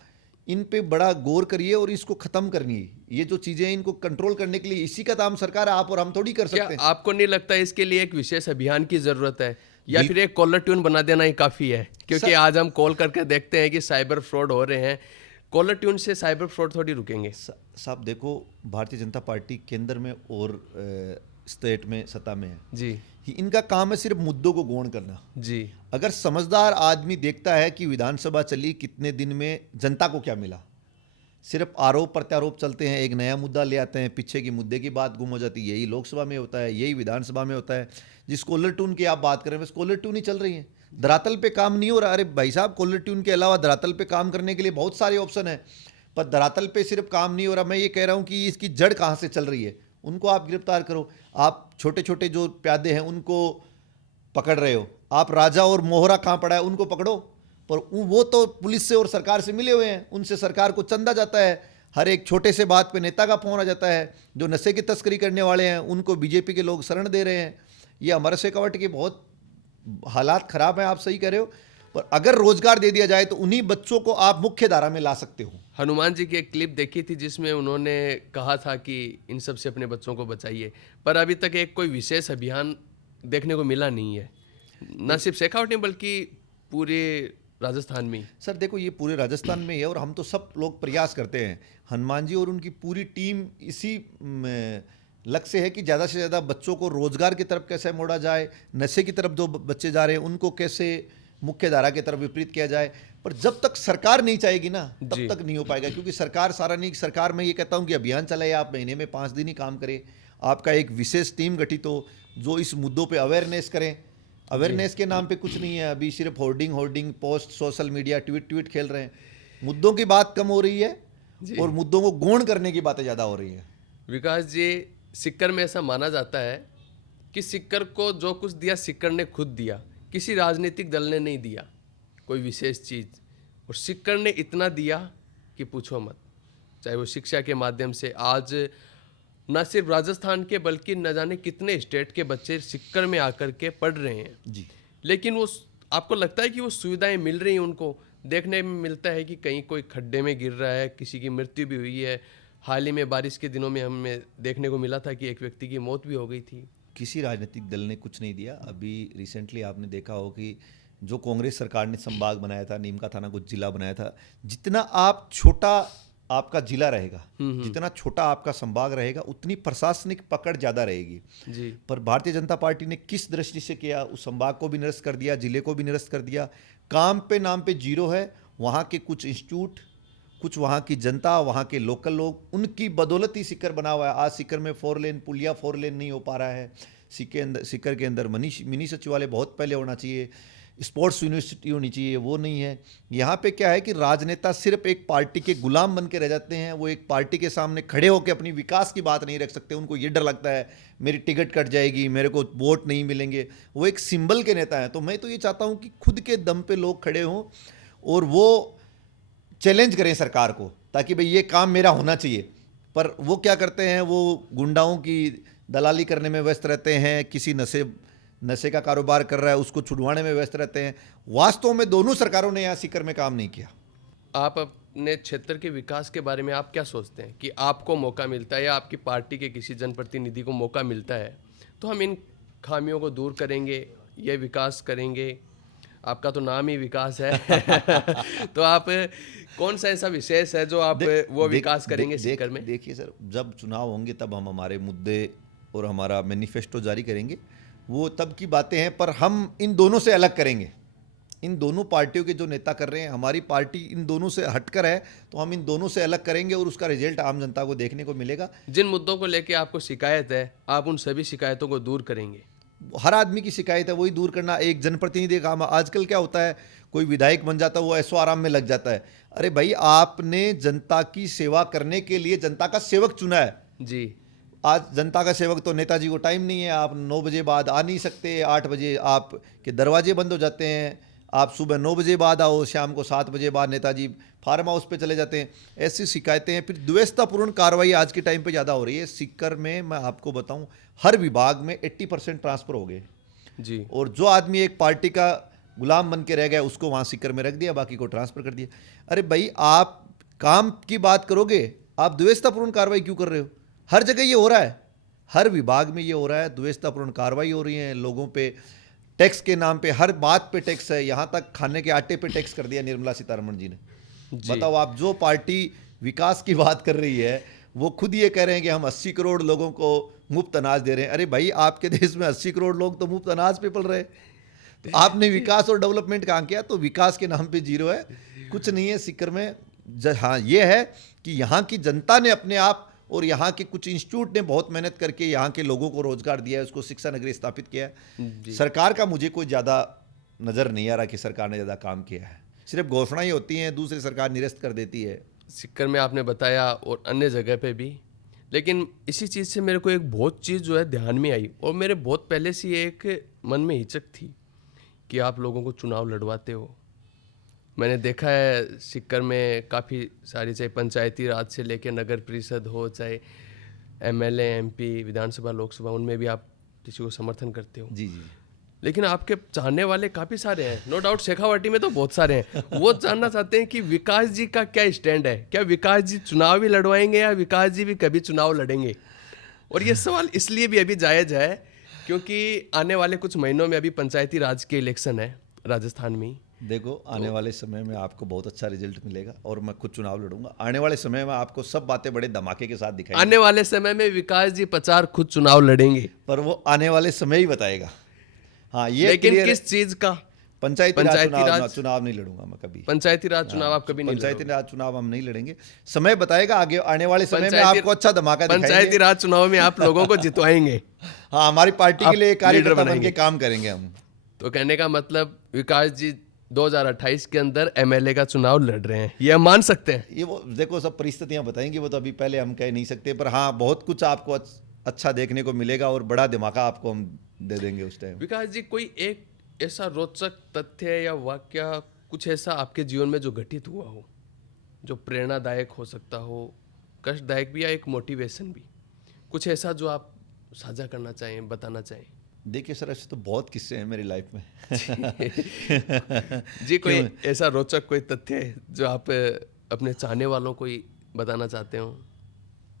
इन पे बड़ा गौर करिए और इसको खत्म करनी, ये जो चीजें हैं इनको कंट्रोल करने के लिए इसी का काम सरकार, आप और हम थोड़ी कर सकते हैं। आपको नहीं लगता इसके लिए एक विशेष अभियान की जरूरत है, या फिर एक कॉलर ट्यून बना देना ही काफी है? क्योंकि आज हम कॉल करके देखते हैं कि साइबर फ्रॉड हो रहे हैं, कॉलर ट्यून से साइबर फ्रॉड थोड़ी रुकेंगे। साहब देखो, भारतीय जनता पार्टी केंद्र में और स्टेट में सत्ता में है जी, इनका काम है सिर्फ मुद्दों को गौण करना। जी। अगर समझदार आदमी देखता है कि विधानसभा चली कितने दिन में, जनता को क्या मिला, सिर्फ आरोप प्रत्यारोप चलते हैं, एक नया मुद्दा ले आते हैं, पीछे की मुद्दे की बात गुम हो जाती है। यही लोकसभा में होता है, यही विधानसभा में होता है। जिस कॉलर ट्यून की आप बात करें, बस कॉलर ट्यून ही चल रही है, धरातल पे काम नहीं हो रहा। अरे भाई साहब, कॉलर ट्यून के अलावा धरातल पे काम करने के लिए बहुत सारे ऑप्शन हैं, पर धरातल पे सिर्फ काम नहीं हो रहा। मैं ये कह रहा हूँ कि इसकी जड़ कहाँ से चल रही है, उनको आप गिरफ्तार करो। आप छोटे छोटे जो प्यादे हैं उनको पकड़ रहे हो, आप राजा और मोहरा कहाँ पड़ा है उनको पकड़ो, पर वो तो पुलिस से और सरकार से मिले हुए हैं, उनसे सरकार को चंदा जाता है। हर एक छोटे से बात पे नेता का फोन आ जाता है। जो नशे की तस्करी करने वाले हैं उनको बीजेपी के लोग शरण दे रहे हैं। ये अमर शेखावत के बहुत हालात खराब हैं, आप सही कह रहे हो। पर अगर रोजगार दे दिया जाए तो उन्हीं बच्चों को आप मुख्य धारा में ला सकते हो। हनुमान जी की एक क्लिप देखी थी जिसमें उन्होंने कहा था कि इन सब से अपने बच्चों को बचाइए, पर अभी तक एक कोई विशेष अभियान देखने को मिला नहीं है, न सिर्फ शेखावत में बल्कि पूरे राजस्थान में। सर देखो, ये पूरे राजस्थान में है और हम तो सब लोग प्रयास करते हैं। हनुमान जी और उनकी पूरी टीम इसी लक्ष्य है कि ज़्यादा से ज़्यादा बच्चों को रोजगार की तरफ कैसे मोड़ा जाए, नशे की तरफ जो बच्चे जा रहे हैं उनको कैसे मुख्य धारा की तरफ विपरीत किया जाए। पर जब तक सरकार नहीं चाहेगी ना, तब तक नहीं हो पाएगा। क्योंकि सरकार सारा नहीं, सरकार में ये कहता हूँ कि अभियान चलाए, आप महीने में 5 दिन ही काम करें, आपका एक विशेष टीम गठित हो जो इस मुद्दों पे अवेयरनेस करें। अवेयरनेस के नाम पे कुछ नहीं है, अभी सिर्फ hoarding post, social media, tweet खेल रहे हैं। मुद्दों की बात कम हो रही है और मुद्दों को गौण करने की बातें ज़्यादा हो रही है। विकास जी, सिक्कर में ऐसा माना जाता है कि सिक्कर को जो कुछ दिया सिक्कर ने खुद दिया, किसी राजनीतिक दल ने नहीं दिया कोई विशेष चीज़। और सिक्कर ने इतना दिया कि पूछो मत, चाहे वो शिक्षा के माध्यम से आज न सिर्फ राजस्थान के बल्कि न जाने कितने स्टेट के बच्चे सिक्कर में आकर के पढ़ रहे हैं जी। लेकिन वो, आपको लगता है कि वो सुविधाएं मिल रही हैं उनको? देखने में मिलता है कि कहीं कोई खड्डे में गिर रहा है, किसी की मृत्यु भी हुई है। हाल ही में बारिश के दिनों में हमें देखने को मिला था कि एक व्यक्ति की मौत भी हो गई थी। किसी राजनीतिक दल ने कुछ नहीं दिया। अभी रिसेंटली आपने देखा हो कि जो कांग्रेस सरकार ने संभाग बनाया था, नीम का थाना कुछ जिला बनाया था, जितना आप छोटा आपका जिला रहेगा, जितना छोटा आपका संभाग रहेगा, उतनी प्रशासनिक पकड़ ज़्यादा रहेगी जी। पर भारतीय जनता पार्टी ने किस दृष्टि से किया, उस संभाग को भी निरस्त कर दिया, जिले को भी निरस्त कर दिया। काम पे नाम पे जीरो है। वहाँ के कुछ इंस्टीट्यूट, कुछ वहाँ की जनता, वहाँ के लोकल लोग, उनकी बदौलत ही सीकर बना हुआ है। आज सीकर में 4 लेन पुलिया 4 लेन नहीं हो पा रहा है। सीकर के अंदर मिनी सचिवालय बहुत पहले होना चाहिए, स्पोर्ट्स यूनिवर्सिटी होनी चाहिए, वो नहीं है। यहाँ पे क्या है कि राजनेता सिर्फ एक पार्टी के गुलाम बन के रह जाते हैं। वो एक पार्टी के सामने खड़े होकर अपनी विकास की बात नहीं रख सकते। उनको ये डर लगता है मेरी टिकट कट जाएगी, मेरे को वोट नहीं मिलेंगे। वो एक सिंबल के नेता हैं। तो मैं तो ये चाहता हूँ कि खुद के दम पे लोग खड़े हों और वो चैलेंज करें सरकार को, ताकि भाई ये काम मेरा होना चाहिए। पर वो क्या करते हैं, वो गुंडाओं की दलाली करने में व्यस्त रहते हैं, किसी नशे का कारोबार कर रहा है उसको छुड़वाने में व्यस्त रहते हैं। वास्तव में दोनों सरकारों ने यहाँ सीकर में काम नहीं किया। आप अपने क्षेत्र के विकास के बारे में आप क्या सोचते हैं कि आपको मौका मिलता है या आपकी पार्टी के किसी जनप्रतिनिधि को मौका मिलता है तो हम इन खामियों को दूर करेंगे, ये विकास करेंगे? आपका तो नाम ही विकास है तो आप कौन सा ऐसा विशेष है जो आप वो विकास करेंगे सीकर में? देखिए सर, जब चुनाव होंगे तब हम हमारे मुद्दे और हमारा मैनिफेस्टो जारी करेंगे, वो तब की बातें हैं। पर हम इन दोनों से अलग करेंगे। इन दोनों पार्टियों के जो नेता कर रहे हैं, हमारी पार्टी इन दोनों से हटकर है, तो हम इन दोनों से अलग करेंगे और उसका रिजल्ट आम जनता को देखने को मिलेगा। जिन मुद्दों को लेके आपको शिकायत है, आप उन सभी शिकायतों को दूर करेंगे? हर आदमी की शिकायत है, वही दूर करना एक जनप्रतिनिधि का काम है। आजकल क्या होता है, कोई विधायक बन जाता है, वो ऐसो आराम में लग जाता है। अरे भाई, आपने जनता की सेवा करने के लिए जनता का सेवक चुना है जी। आज जनता का सेवक तो नेताजी को टाइम नहीं है। आप 9 बजे बाद आ नहीं सकते, 8 बजे आपके दरवाजे बंद हो जाते हैं। आप सुबह 9 बजे बाद आओ, शाम को 7 बजे बाद नेताजी फार्म हाउस पे चले जाते हैं। ऐसी शिकायतें हैं। फिर द्वेषतापूर्ण कार्रवाई आज के टाइम पे ज़्यादा हो रही है। सीकर में मैं आपको बताऊं, हर विभाग में 80% ट्रांसफ़र हो गए जी। और जो आदमी एक पार्टी का गुलाम बन के रह गया उसको वहाँ सीकर में रख दिया, बाकी को ट्रांसफ़र कर दिया। अरे भाई, आप काम की बात करोगे, आप द्वेषतापूर्ण कार्रवाई क्यों कर रहे हो? हर जगह ये हो रहा है, हर विभाग में ये हो रहा है। द्वेषतापूर्ण कार्रवाई हो रही है लोगों पे, टैक्स के नाम पे हर बात पे टैक्स है। यहाँ तक खाने के आटे पे टैक्स कर दिया निर्मला सीतारमण जी ने। बताओ आप, जो पार्टी विकास की बात कर रही है वो खुद ये कह रहे हैं कि हम 80 करोड़ लोगों को मुफ्त अनाज दे रहे हैं। अरे भाई, आपके देश में 80 करोड़ लोग तो मुफ्त अनाज पे पल रहे हैं। आपने विकास और डेवलपमेंट कहाँ किया? तो विकास के नाम पे जीरो है, कुछ नहीं है सीकर में। हाँ, ये है कि यहाँ की जनता ने अपने आप और यहाँ के कुछ इंस्टीट्यूट ने बहुत मेहनत करके यहाँ के लोगों को रोजगार दिया है, उसको शिक्षा नगरी स्थापित किया है। सरकार का मुझे कोई ज़्यादा नज़र नहीं आ रहा कि सरकार ने ज़्यादा काम किया है। सिर्फ घोषणाएं होती हैं, दूसरी सरकार निरस्त कर देती है। सीकर में आपने बताया और अन्य जगह पे भी, लेकिन इसी चीज़ से मेरे को एक बहुत चीज़ जो है ध्यान में आई और मेरे बहुत पहले से एक मन में हिचक थी कि आप लोगों को चुनाव लड़वाते हो। मैंने देखा है सीकर में काफ़ी सारी, चाहे पंचायती राज से लेकर नगर परिषद हो, चाहे एमएलए, एमपी, विधानसभा, लोकसभा, उनमें भी आप किसी को समर्थन करते हो। जी जी। लेकिन आपके चाहने वाले काफ़ी सारे हैं, नो डाउट। शेखावाटी में तो बहुत सारे हैं। वो जानना चाहते हैं कि विकास जी का क्या स्टैंड है, क्या विकास जी चुनाव भी लड़वाएंगे या विकास जी भी कभी चुनाव लड़ेंगे? और ये सवाल इसलिए भी अभी जायज़ है क्योंकि आने वाले कुछ महीनों में अभी पंचायती राज के इलेक्शन है राजस्थान में। देखो, आने वाले समय में आपको बहुत अच्छा रिजल्ट मिलेगा और मैं खुद चुनाव लड़ूंगा। आने वाले समय में आपको सब बातें बड़े धमाके के साथ दिखाएंगे। आने वाले समय में विकास जी पचार खुद चुनाव लड़ेंगे, पर वो आने वाले समय ही बताएगा। हाँ, ये लेकिन किस चीज का? पंचायती राज चुनाव नहीं लड़ूंगा मैं कभी। पंचायती राज चुनाव आप कभी नहीं लड़ोगे? पंचायती राज चुनाव हम नहीं लड़ेंगे। समय बताएगा, आगे आने वाले समय में आपको अच्छा धमाका दिखाएंगे। पंचायती राज चुनाव में आप लोगों को जितवाएंगे। हाँ, हमारी पार्टी के लिए कार्यकर्ता बन के काम करेंगे हम। तो कहने का मतलब विकास जी 2028 के अंदर एमएलए का चुनाव लड़ रहे हैं, ये हम मान सकते हैं? ये वो देखो, सब परिस्थितियां बताएंगी, वो तो अभी पहले हम कह नहीं सकते। पर हाँ, बहुत कुछ आपको अच्छा देखने को मिलेगा और बड़ा धमाका आपको हम दे देंगे उस टाइम। विकास जी, कोई एक ऐसा रोचक तथ्य या वाक्य, कुछ ऐसा आपके जीवन में जो घटित हुआ हो, जो प्रेरणादायक हो सकता हो, कष्टदायक भी या एक मोटिवेशन भी, कुछ ऐसा जो आप साझा करना चाहें, बताना चाहें? देखिए सर, ऐसे तो बहुत किस्से हैं मेरी लाइफ में। जी, कोई ऐसा रोचक कोई तथ्य है जो आप अपने चाहने वालों को ही बताना चाहते हो?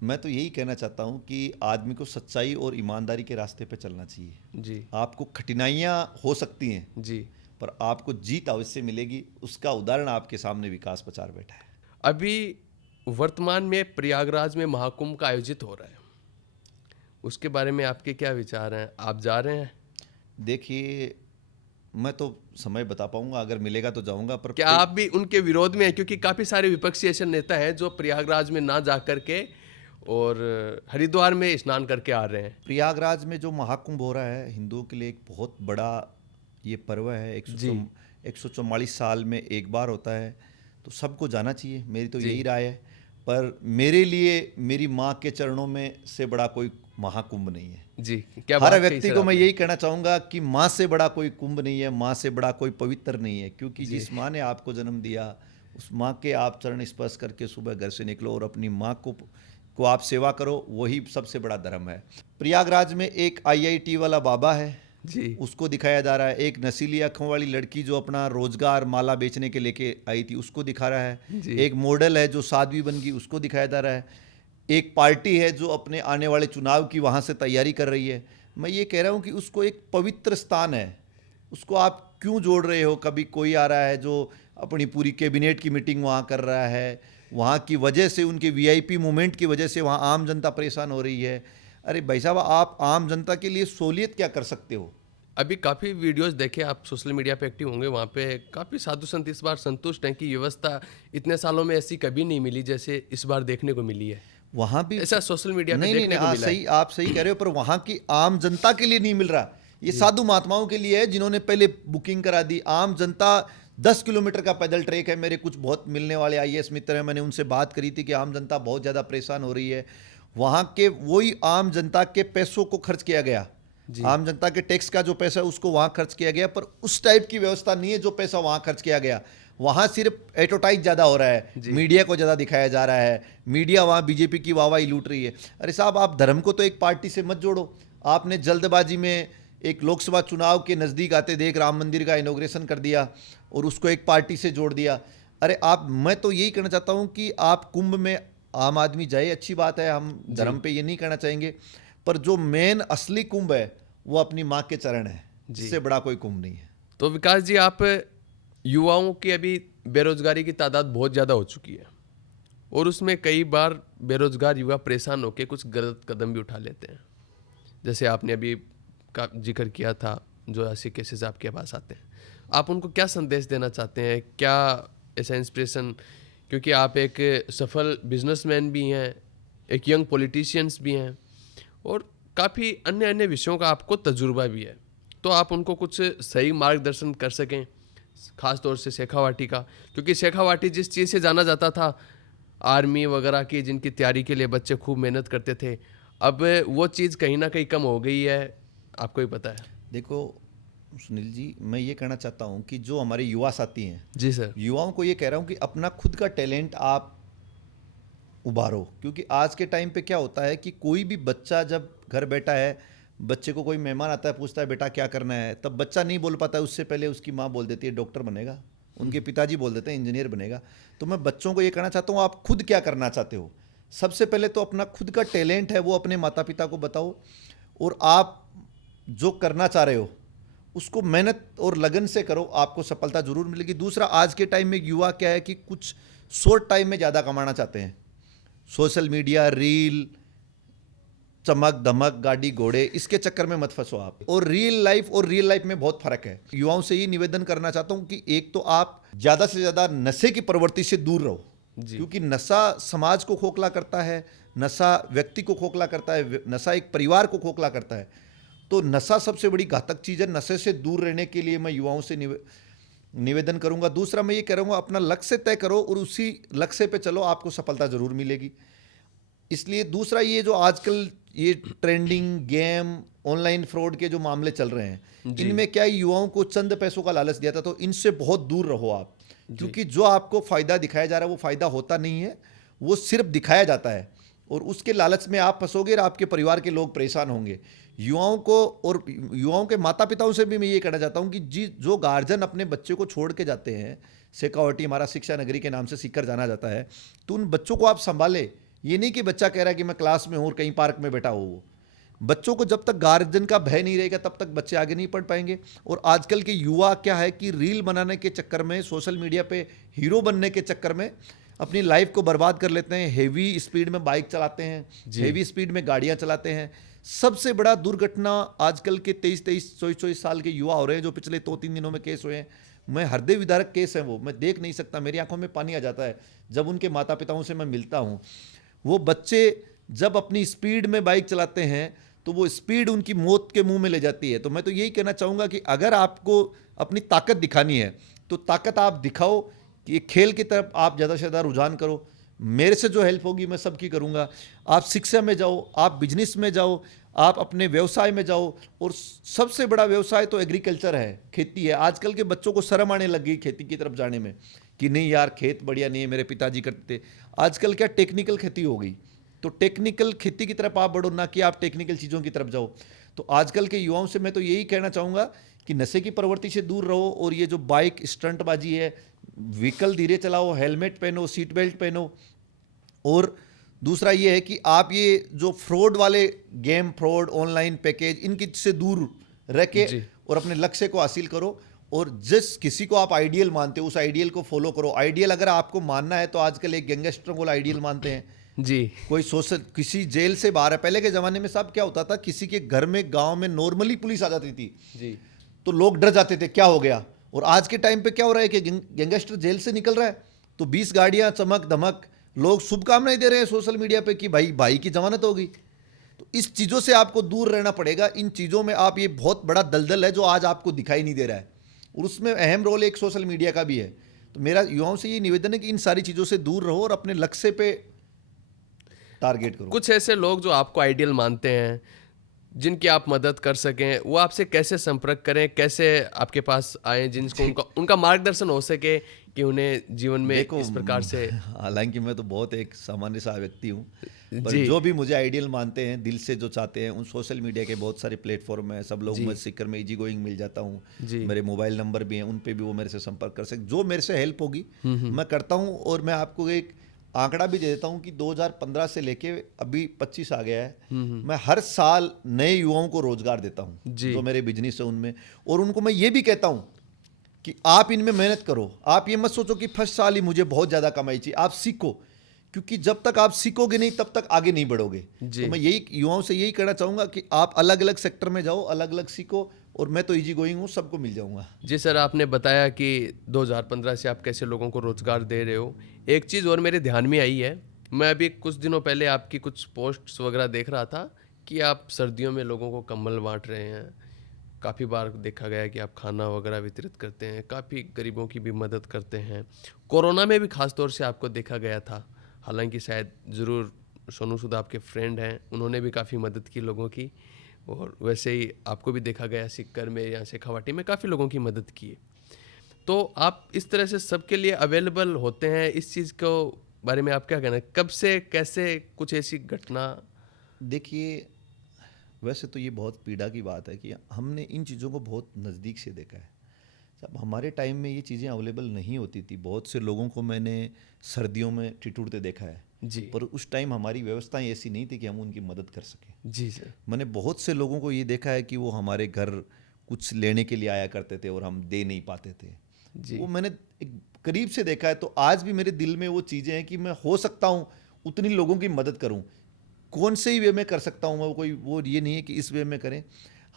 मैं तो यही कहना चाहता हूँ कि आदमी को सच्चाई और ईमानदारी के रास्ते पे चलना चाहिए। जी आपको कठिनाइयाँ हो सकती हैं, जी। पर आपको जीत अवश्य मिलेगी। उसका उदाहरण आपके सामने विकास पचार बैठा है। अभी वर्तमान में प्रयागराज में महाकुंभ का आयोजित हो रहा है, उसके बारे में आपके क्या विचार हैं? आप जा रहे हैं? देखिए, मैं तो समय बता पाऊंगा, अगर मिलेगा तो जाऊंगा। पर क्या आप भी उनके विरोध में हैं? क्योंकि काफ़ी सारे विपक्षी ऐसे नेता हैं जो प्रयागराज में ना जा करके और हरिद्वार में स्नान करके आ रहे हैं। प्रयागराज में जो महाकुंभ हो रहा है, हिंदुओं के लिए एक बहुत बड़ा ये पर्व है। 144 साल में एक बार होता है, तो सबको जाना चाहिए, मेरी तो यही राय है। पर मेरे लिए मेरी माँ के चरणों में से बड़ा कोई महाकुंभ नहीं है। जी, क्या हर बात कही व्यक्ति सर को मैं आपने। यही कहना चाहूँगा कि माँ से बड़ा कोई कुंभ नहीं है, माँ से बड़ा कोई पवित्र नहीं है। क्योंकि जिस माँ ने आपको जन्म दिया, उस माँ के आप चरण स्पर्श करके सुबह घर से निकलो और अपनी माँ को आप सेवा करो, वही सबसे बड़ा धर्म है। प्रयागराज में एक IIT वाला बाबा है जी उसको दिखाया जा रहा है। एक नशीली आंखों वाली लड़की जो अपना रोजगार माला बेचने के लेके आई थी, उसको दिखा रहा है। जी। एक मॉडल है जो साध्वी बन गई, उसको दिखाया जा रहा है। एक पार्टी है जो अपने आने वाले चुनाव की वहाँ से तैयारी कर रही है। मैं ये कह रहा हूँ कि उसको एक पवित्र स्थान है, उसको आप क्यों जोड़ रहे हो? कभी कोई आ रहा है जो अपनी पूरी कैबिनेट की मीटिंग वहाँ कर रहा है, वहाँ की वजह से, उनके VIP मूवमेंट की वजह से वहाँ आम जनता परेशान हो रही है। अरे भाई साहब, आप आम जनता के लिए सहूलियत क्या कर सकते हो? अभी काफ़ी वीडियोस देखे, आप सोशल मीडिया पे एक्टिव होंगे, वहाँ पे काफ़ी साधु संत इस बार संतुष्ट हैं कि व्यवस्था इतने सालों में ऐसी कभी नहीं मिली जैसे इस बार देखने को मिली है। वहाँ भी ऐसा सोशल मीडिया पे नहीं देखने नहीं, को मिला सही, आप सही कह रहे हो, पर वहाँ की आम जनता के लिए नहीं मिल रहा। ये साधु महात्माओं के लिए है जिन्होंने पहले बुकिंग करा दी। आम जनता 10 किलोमीटर का पैदल ट्रैक है। मेरे कुछ बहुत मिलने वाले IAS मित्र हैं, मैंने उनसे बात करी थी कि आम जनता बहुत ज़्यादा परेशान हो रही है। वहाँ के वही आम जनता के पैसों को खर्च किया गया, आम जनता के टैक्स का जो पैसा है उसको वहाँ खर्च किया गया, पर उस टाइप की व्यवस्था नहीं है जो पैसा वहाँ खर्च किया गया। वहाँ सिर्फ एडवर्टाइज ज़्यादा हो रहा है, मीडिया को ज़्यादा दिखाया जा रहा है, मीडिया वहाँ BJP की वाहवाही लूट रही है। अरे साहब, आप धर्म को तो एक पार्टी से मत जोड़ो। आपने जल्दबाजी में एक लोकसभा चुनाव के नज़दीक आते देख राम मंदिर का इनॉग्रेशन कर दिया और उसको एक पार्टी से जोड़ दिया। अरे मैं तो यही कहना चाहता हूँ कि आप कुंभ में आम आदमी जाए, अच्छी बात है, हम धर्म पे ये नहीं कहना चाहेंगे, पर जो मेन असली कुंभ है वो अपनी माँ के चरण है, जिससे बड़ा कोई कुंभ नहीं है। तो विकास जी, आप युवाओं की अभी बेरोजगारी की तादाद बहुत ज़्यादा हो चुकी है और उसमें कई बार बेरोजगार युवा परेशान होकर कुछ गलत कदम भी उठा लेते हैं, जैसे आपने अभी का जिक्र किया था, जो ऐसे केसेस आपके पास आते हैं। आप उनको क्या संदेश देना चाहते हैं? क्या ऐसा इंस्पिरेशन, क्योंकि आप एक सफल बिजनेसमैन भी हैं, एक यंग पॉलिटिशियंस भी हैं और काफ़ी अन्य अन्य विषयों का आपको तजुर्बा भी है, तो आप उनको कुछ सही मार्गदर्शन कर सकें, ख़ास तौर से शेखावाटी का, क्योंकि शेखावाटी जिस चीज़ से जाना जाता था, आर्मी वगैरह की जिनकी तैयारी के लिए बच्चे खूब मेहनत करते थे, अब वो चीज़ कहीं ना कहीं कम हो गई है, आपको ही पता है। देखो सुनील जी, मैं ये कहना चाहता हूँ कि जो हमारे युवा साथी हैं, जी सर, युवाओं को ये कह रहा हूँ कि अपना खुद का टैलेंट आप उभारो। क्योंकि आज के टाइम पे क्या होता है कि कोई भी बच्चा जब घर बैठा है, बच्चे को कोई मेहमान आता है, पूछता है बेटा क्या करना है, तब बच्चा नहीं बोल पाता है, उससे पहले उसकी माँ बोल देती है डॉक्टर बनेगा, उनके पिताजी बोल देते हैं इंजीनियर बनेगा। तो मैं बच्चों को ये कहना चाहता हूँ, आप खुद क्या करना चाहते हो? सबसे पहले तो अपना खुद का टैलेंट है वो अपने माता पिता को बताओ, और आप जो करना चाह रहे हो उसको मेहनत और लगन से करो, आपको सफलता जरूर मिलेगी। दूसरा, आज के टाइम में युवा क्या है कि कुछ शॉर्ट टाइम में ज़्यादा कमाना चाहते हैं। सोशल मीडिया, रील, चमक धमक, गाड़ी घोड़े, इसके चक्कर में मत फंसो आप। और रियल लाइफ में बहुत फर्क है। युवाओं से ये निवेदन करना चाहता हूँ कि एक तो आप ज़्यादा से ज़्यादा नशे की प्रवृत्ति से दूर रहो, क्योंकि नशा समाज को खोखला करता है, नशा व्यक्ति को खोखला करता है, नशा एक परिवार को खोखला करता है। तो नशा सबसे बड़ी घातक चीज़ है। नशे से दूर रहने के लिए मैं युवाओं से निवेदन करूंगा। दूसरा, मैं ये करूंगा, अपना लक्ष्य तय करो और उसी लक्ष्य पे चलो, आपको सफलता जरूर मिलेगी। इसलिए दूसरा, ये जो आजकल ये ट्रेंडिंग गेम, ऑनलाइन फ्रॉड के जो मामले चल रहे हैं, इनमें क्या युवाओं को चंद पैसों का लालच दिया था, तो इनसे बहुत दूर रहो आप। क्योंकि जो आपको फ़ायदा दिखाया जा रहा है वो फ़ायदा होता नहीं है, वो सिर्फ दिखाया जाता है, और उसके लालच में आप फंसोगे और आपके परिवार के लोग परेशान होंगे। युवाओं को और युवाओं के माता पिताओं से भी मैं ये कहना चाहता हूँ कि जी जो गार्जियन अपने बच्चे को छोड़ के जाते हैं, शेखावाटी हमारा शिक्षा नगरी के नाम से सीकर जाना जाता है, तो उन बच्चों को आप संभाले। ये नहीं कि बच्चा कह रहा है कि मैं क्लास में हूँ और कहीं पार्क में बैठा हो। वो बच्चों को जब तक गार्जियन का भय नहीं रहेगा तब तक बच्चे आगे नहीं पढ़ पाएंगे। और आजकल के युवा क्या है कि रील बनाने के चक्कर में, सोशल मीडिया पे हीरो बनने के चक्कर में अपनी लाइफ को बर्बाद कर लेते हैं। हेवी स्पीड में बाइक चलाते हैं, हेवी स्पीड में गाड़ियां चलाते हैं। सबसे बड़ा दुर्घटना आजकल के 23-23, 24-24 साल के युवा हो रहे हैं, जो पिछले 2-3 दिनों में केस हुए हैं। मैं हृदय विदारक केस है वो, मैं देख नहीं सकता, मेरी आंखों में पानी आ जाता है जब उनके माता पिताओं से मैं मिलता हूँ। वो बच्चे जब अपनी स्पीड में बाइक चलाते हैं तो वो स्पीड उनकी मौत के मुंह में ले जाती है। तो मैं तो यही कहना चाहूँगा कि अगर आपको अपनी ताकत दिखानी है तो ताकत आप दिखाओ, कि ये खेल की तरफ आप ज़्यादा से ज़्यादा रुझान करो। मेरे से जो हेल्प होगी मैं सबकी करूँगा। आप शिक्षा में जाओ, आप बिजनेस में जाओ, आप अपने व्यवसाय में जाओ। और सबसे बड़ा व्यवसाय तो एग्रीकल्चर है, खेती है। आजकल के बच्चों को शर्म आने लग गई खेती की तरफ जाने में, कि नहीं यार खेत बढ़िया नहीं है, मेरे पिताजी करते थे। आजकल क्या टेक्निकल खेती हो गई, तो टेक्निकल खेती की तरफ आप बढ़ो, ना कि आप टेक्निकल चीज़ों की तरफ जाओ। तो आजकल के युवाओं से मैं तो यही कहना चाहूँगा कि नशे की प्रवृत्ति से दूर रहो। और ये जो बाइक स्टंटबाजी है, व्हीकल धीरे चलाओ, हेलमेट पहनो, सीट बेल्ट पहनो। और दूसरा ये है कि आप ये जो फ्रॉड वाले गेम, फ्रॉड, ऑनलाइन पैकेज, इनकी से दूर रह के और अपने लक्ष्य को हासिल करो। और जिस किसी को आप आइडियल मानते हो उस आइडियल को फॉलो करो। आइडियल अगर आपको मानना है तो आजकल एक गैंगस्टरों को आइडियल मानते हैं जी। कोई सोशल, किसी जेल से बाहर है। पहले के ज़माने में साहब क्या होता था, किसी के घर में, गांव में नॉर्मली पुलिस आ जाती थी जी, तो लोग डर जाते थे क्या हो गया। और आज के टाइम पे क्या हो रहा है कि गैंगस्टर जेल से निकल रहा है तो 20 गाड़ियां, चमक धमक, लोग शुभकामनाएं दे रहे हैं सोशल मीडिया पे कि भाई भाई की जमानत हो गई। तो इस चीज़ों से आपको दूर रहना पड़ेगा। इन चीज़ों में आप, ये बहुत बड़ा दलदल है जो आज आपको दिखाई नहीं दे रहा है, और उसमें अहम रोल एक सोशल मीडिया का भी है। तो मेरा युवाओं से ये निवेदन है कि इन सारी चीज़ों से दूर रहो और अपने लक्ष्य पे टारगेट करो। कुछ ऐसे लोग जो आपको आइडियल मानते हैं, जिनकी आप मदद कर सकें, वो आपसे कैसे संपर्क करें, कैसे आपके पास आए, जिनको उनका मार्गदर्शन हो सके कि उन्हें जीवन में इस प्रकार से। हालांकि मैं तो बहुत एक सामान्य सा व्यक्ति हूँ, पर जो भी मुझे आइडियल मानते हैं, दिल से जो चाहते हैं, उन सोशल मीडिया के बहुत सारे प्लेटफॉर्म हैं। सब लोग, मैं सीकर में इजी गोइंग मिल जाता हूँ, मेरे मोबाइल नंबर भी हैं, उन पे भी वो मेरे से संपर्क कर सकते। जो मेरे से हेल्प होगी मैं करता हूँ। और मैं आपको एक आंकड़ा भी दे देता हूँ कि 2015 से लेके अभी 25 आ गया है, मैं हर साल नए युवाओं को रोजगार देता हूँ जो मेरे बिजनेस है उनमें। और उनको मैं ये भी कहता हूँ कि आप इनमें मेहनत करो। आप ये मत सोचो कि फर्स्ट साल ही मुझे बहुत ज़्यादा कमाई चाहिए। आप सीखो, क्योंकि जब तक आप सीखोगे नहीं तब तक आगे नहीं बढ़ोगे। तो मैं यही युवाओं से यही कहना चाहूँगा कि आप अलग अलग सेक्टर में जाओ, अलग अलग सीखो। और मैं तो इजी गोइंग हूँ, सबको मिल जाऊँगा। जी सर, आपने बताया कि 2015 से आप कैसे लोगों को रोजगार दे रहे हो। एक चीज़ और मेरे ध्यान में आई है, मैं अभी कुछ दिनों पहले आपकी कुछ पोस्ट्स वगैरह देख रहा था कि आप सर्दियों में लोगों को कंबल बांट रहे हैं। काफ़ी बार देखा गया कि आप खाना वगैरह वितरित करते हैं, काफ़ी गरीबों की भी मदद करते हैं। कोरोना में भी खास तौर से आपको देखा गया था। हालांकि शायद ज़रूर सोनू सूद आपके फ्रेंड हैं, उन्होंने भी काफ़ी मदद की लोगों की। और वैसे ही आपको भी देखा गया सीकर में या शेखावाटी में काफ़ी लोगों की मदद की है। तो आप इस तरह से सबके लिए अवेलेबल होते हैं। इस चीज़ को बारे में आप क्या कहना है, कब से कैसे कुछ ऐसी घटना? देखिए, वैसे तो ये बहुत पीड़ा की बात है कि हमने इन चीज़ों को बहुत नज़दीक से देखा है। जब हमारे टाइम में ये चीज़ें अवेलेबल नहीं होती थी, बहुत से लोगों को मैंने सर्दियों में ठिठुरते देखा है जी। पर उस टाइम हमारी व्यवस्थाएं ऐसी नहीं थी कि हम उनकी मदद कर सकें। जी सर। मैंने बहुत से लोगों को ये देखा है कि वो हमारे घर कुछ लेने के लिए आया करते थे और हम दे नहीं पाते थे जी। वो मैंने एक करीब से देखा है। तो आज भी मेरे दिल में वो चीज़ें हैं कि मैं हो सकता हूँ उतनी लोगों की मदद करूँ। कौन से ही वे में कर सकता हूँ मैं, कोई वो ये नहीं है कि इस वे में करें।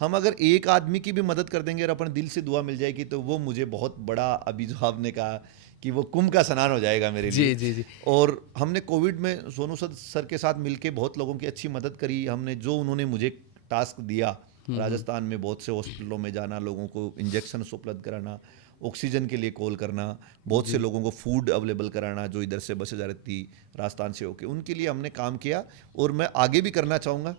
हम अगर एक आदमी की भी मदद कर देंगे और अपने दिल से दुआ मिल जाएगी तो वो मुझे बहुत बड़ा, अभी जो आपने कहा कि वो कुंभ का स्नान हो जाएगा मेरे लिए। जी जी। और हमने कोविड में सोनू सर के साथ मिलके बहुत लोगों की अच्छी मदद करी। हमने जो उन्होंने मुझे टास्क दिया, राजस्थान में बहुत से हॉस्पिटलों में जाना, लोगों को इंजेक्शन उपलब्ध कराना, ऑक्सीजन के लिए कॉल करना, बहुत से लोगों को फूड अवेलेबल कराना जो इधर से बसें जा रही थी राजस्थान से होके, उनके लिए हमने काम किया और मैं आगे भी करना चाहूँगा।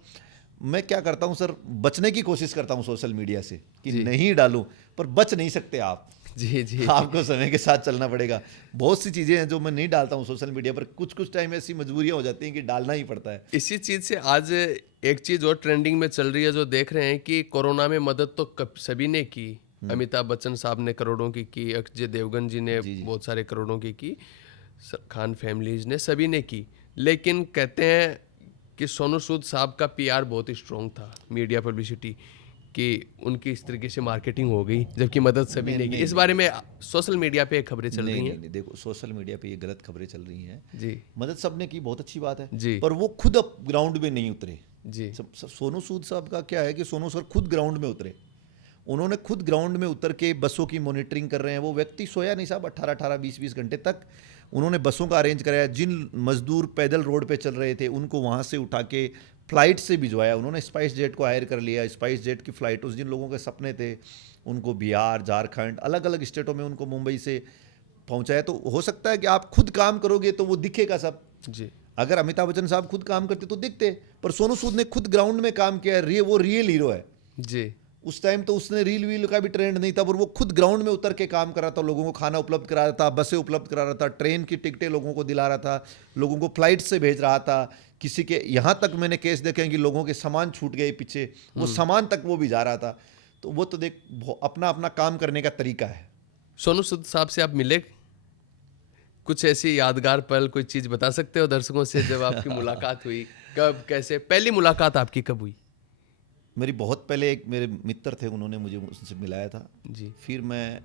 मैं क्या करता हूँ सर, बचने की कोशिश करता हूँ सोशल मीडिया से कि नहीं डालूं, पर बच नहीं सकते आप। जी जी आपको समय के साथ चलना पड़ेगा। बहुत सी चीज़ें हैं जो मैं नहीं डालता हूँ सोशल मीडिया पर, कुछ कुछ टाइम ऐसी मजबूरियाँ हो जाती हैं कि डालना ही पड़ता है। इसी चीज़ से आज एक चीज़ और ट्रेंडिंग में चल रही है, जो देख रहे हैं कि कोरोना में मदद तो सभी ने की। अमिताभ बच्चन साहब ने करोड़ों की, अक्षय देवगन जी ने जी, जी। बहुत सारे करोड़ों की, खान फैमिलीज ने, सभी ने की। लेकिन कहते हैं कि सोनू सूद साहब का पीआर बहुत ही स्ट्रॉन्ग था, मीडिया पब्लिसिटी, कि उनकी इस तरीके से मार्केटिंग हो गई, जबकि मदद सभी नहीं, ने की। नहीं, इस बारे में सोशल मीडिया पे खबरें चल नहीं रही नहीं हैं। नहीं, देखो सोशल मीडिया पे ये गलत खबरें चल रही हैं। जी मदद सबने की, बहुत अच्छी बात है, जी पर वो खुद अब ग्राउंड में नहीं उतरे। जी सोनू सूद साहब का क्या है कि सोनू सर खुद ग्राउंड में उतरे। उन्होंने खुद ग्राउंड में उतर के बसों की मॉनिटरिंग कर रहे हैं। वो व्यक्ति सोया नहीं साहब, 18-18 20-20 घंटे तक उन्होंने बसों का अरेंज कराया। जिन मजदूर पैदल रोड पे चल रहे थे उनको वहाँ से उठा के फ्लाइट से भिजवाया। उन्होंने स्पाइस जेट को हायर कर लिया। स्पाइस जेट की फ़्लाइट, उस जिन लोगों के सपने थे उनको बिहार, झारखंड, अलग अलग स्टेटों में उनको मुंबई से पहुँचाया। तो हो सकता है कि आप खुद काम करोगे तो वो दिखेगा सब। जी अगर अमिताभ बच्चन साहब खुद काम करते तो दिखते, पर सोनू सूद ने खुद ग्राउंड में काम किया है। वो रियल हीरो है। जी उस टाइम तो उसने रील वील का भी ट्रेंड नहीं था, पर वो खुद ग्राउंड में उतर के काम कर रहा था। लोगों को खाना उपलब्ध करा रहा था, बसें उपलब्ध करा रहा था, ट्रेन की टिकटें लोगों को दिला रहा था, लोगों को फ्लाइट से भेज रहा था। किसी के यहाँ तक मैंने केस देखे हैं कि लोगों के सामान छूट गए पीछे, वो सामान तक वो भी जा रहा था। तो वो तो देख, अपना अपना काम करने का तरीका है। सोनू सूद साहब से आप मिले, कुछ ऐसी यादगार पल, कोई चीज़ बता सकते हो दर्शकों से, जब आपकी मुलाकात हुई, कब, कैसे, पहली मुलाकात आपकी कब हुई? मेरी बहुत पहले एक मेरे मित्र थे, उन्होंने मुझे उनसे मिलाया था। जी फिर मैं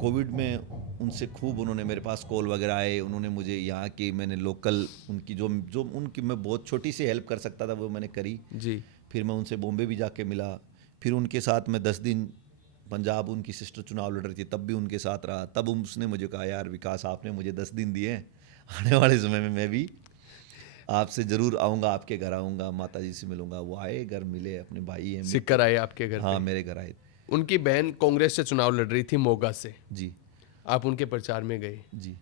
कोविड में उनसे खूब, उन्होंने मेरे पास कॉल वगैरह आए। उन्होंने मुझे यहाँ की, मैंने लोकल उनकी जो उनकी मैं बहुत छोटी सी हेल्प कर सकता था वो मैंने करी। जी फिर मैं उनसे बॉम्बे भी जाके मिला। फिर उनके साथ मैं 10 दिन पंजाब, उनकी सिस्टर चुनाव लड़ रही थी, तब भी उनके साथ रहा। तब उसने मुझे कहा, यार विकास, आपने मुझे 10 दिन दिए हैं, आने वाले समय में मैं भी आपसे ज़रूर आऊँगा, आपके घर आऊँगा, माता जी से मिलूँगा। वो आए, घर मिले, अपने भाई हैं। सिक्कर आए आपके घर हाँ, पे? मेरे घर आए। उनकी बहन कांग्रेस से चुनाव लड़ रही थी मोगा से, जी आप उनके प्रचार में गए। जी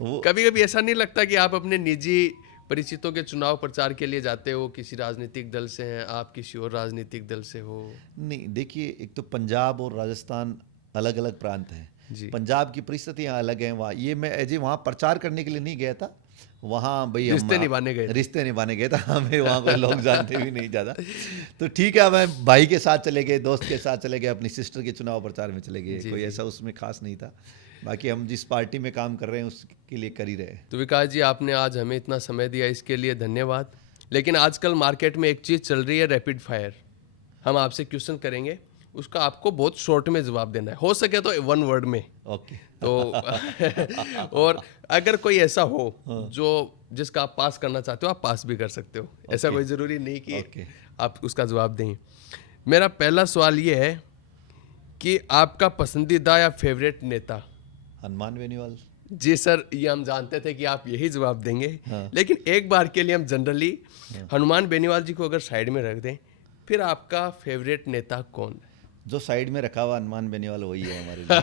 वो कभी कभी ऐसा नहीं लगता कि आप अपने निजी परिचितों के चुनाव प्रचार के लिए जाते हो, किसी राजनीतिक दल से हैं आप, किसी और राजनीतिक दल से हो? नहीं, देखिए, एक तो पंजाब और राजस्थान अलग अलग प्रांत हैं। जी पंजाब की परिस्थितियाँ अलग हैं। वहाँ ये मैं एज ए वहाँ प्रचार करने के लिए नहीं गया था। वहाँ भाई रिश्ते निभाने गए थे। रिश्ते निभाने गए था। हमें वहाँ कोई लोग जानते भी नहीं ज़्यादा। तो ठीक है, मैं भाई के साथ चले गए, दोस्त के साथ चले गए, अपनी सिस्टर के चुनाव प्रचार में चले गए। जी, कोई जी। ऐसा उसमें खास नहीं था। बाकी हम जिस पार्टी में काम कर रहे हैं उसके लिए कर ही रहे हैं। तो विकास जी, आपने आज हमें इतना समय दिया, इसके लिए धन्यवाद। लेकिन आजकल मार्केट में एक चीज़ चल रही है, रैपिड फायर। हम आपसे क्वेश्चन करेंगे, उसका आपको बहुत शॉर्ट में जवाब देना है, हो सके तो 1 वर्ड में। ओके। तो और अगर कोई ऐसा हो जो जिसका आप पास करना चाहते हो, आप पास भी कर सकते हो। ऐसा कोई ज़रूरी नहीं कि ओके। आप उसका जवाब दें। मेरा पहला सवाल ये है कि आपका पसंदीदा या फेवरेट नेता? हनुमान बेनीवाल। जी सर, ये हम जानते थे कि आप यही जवाब देंगे। हाँ। लेकिन एक बार के लिए हम जनरली हनुमान बेनीवाल जी को अगर साइड में रख दें, फिर आपका फेवरेट नेता कौन है? जो साइड में रखा हुआ हनुमान बेनीवाल वही है हमारे लिए।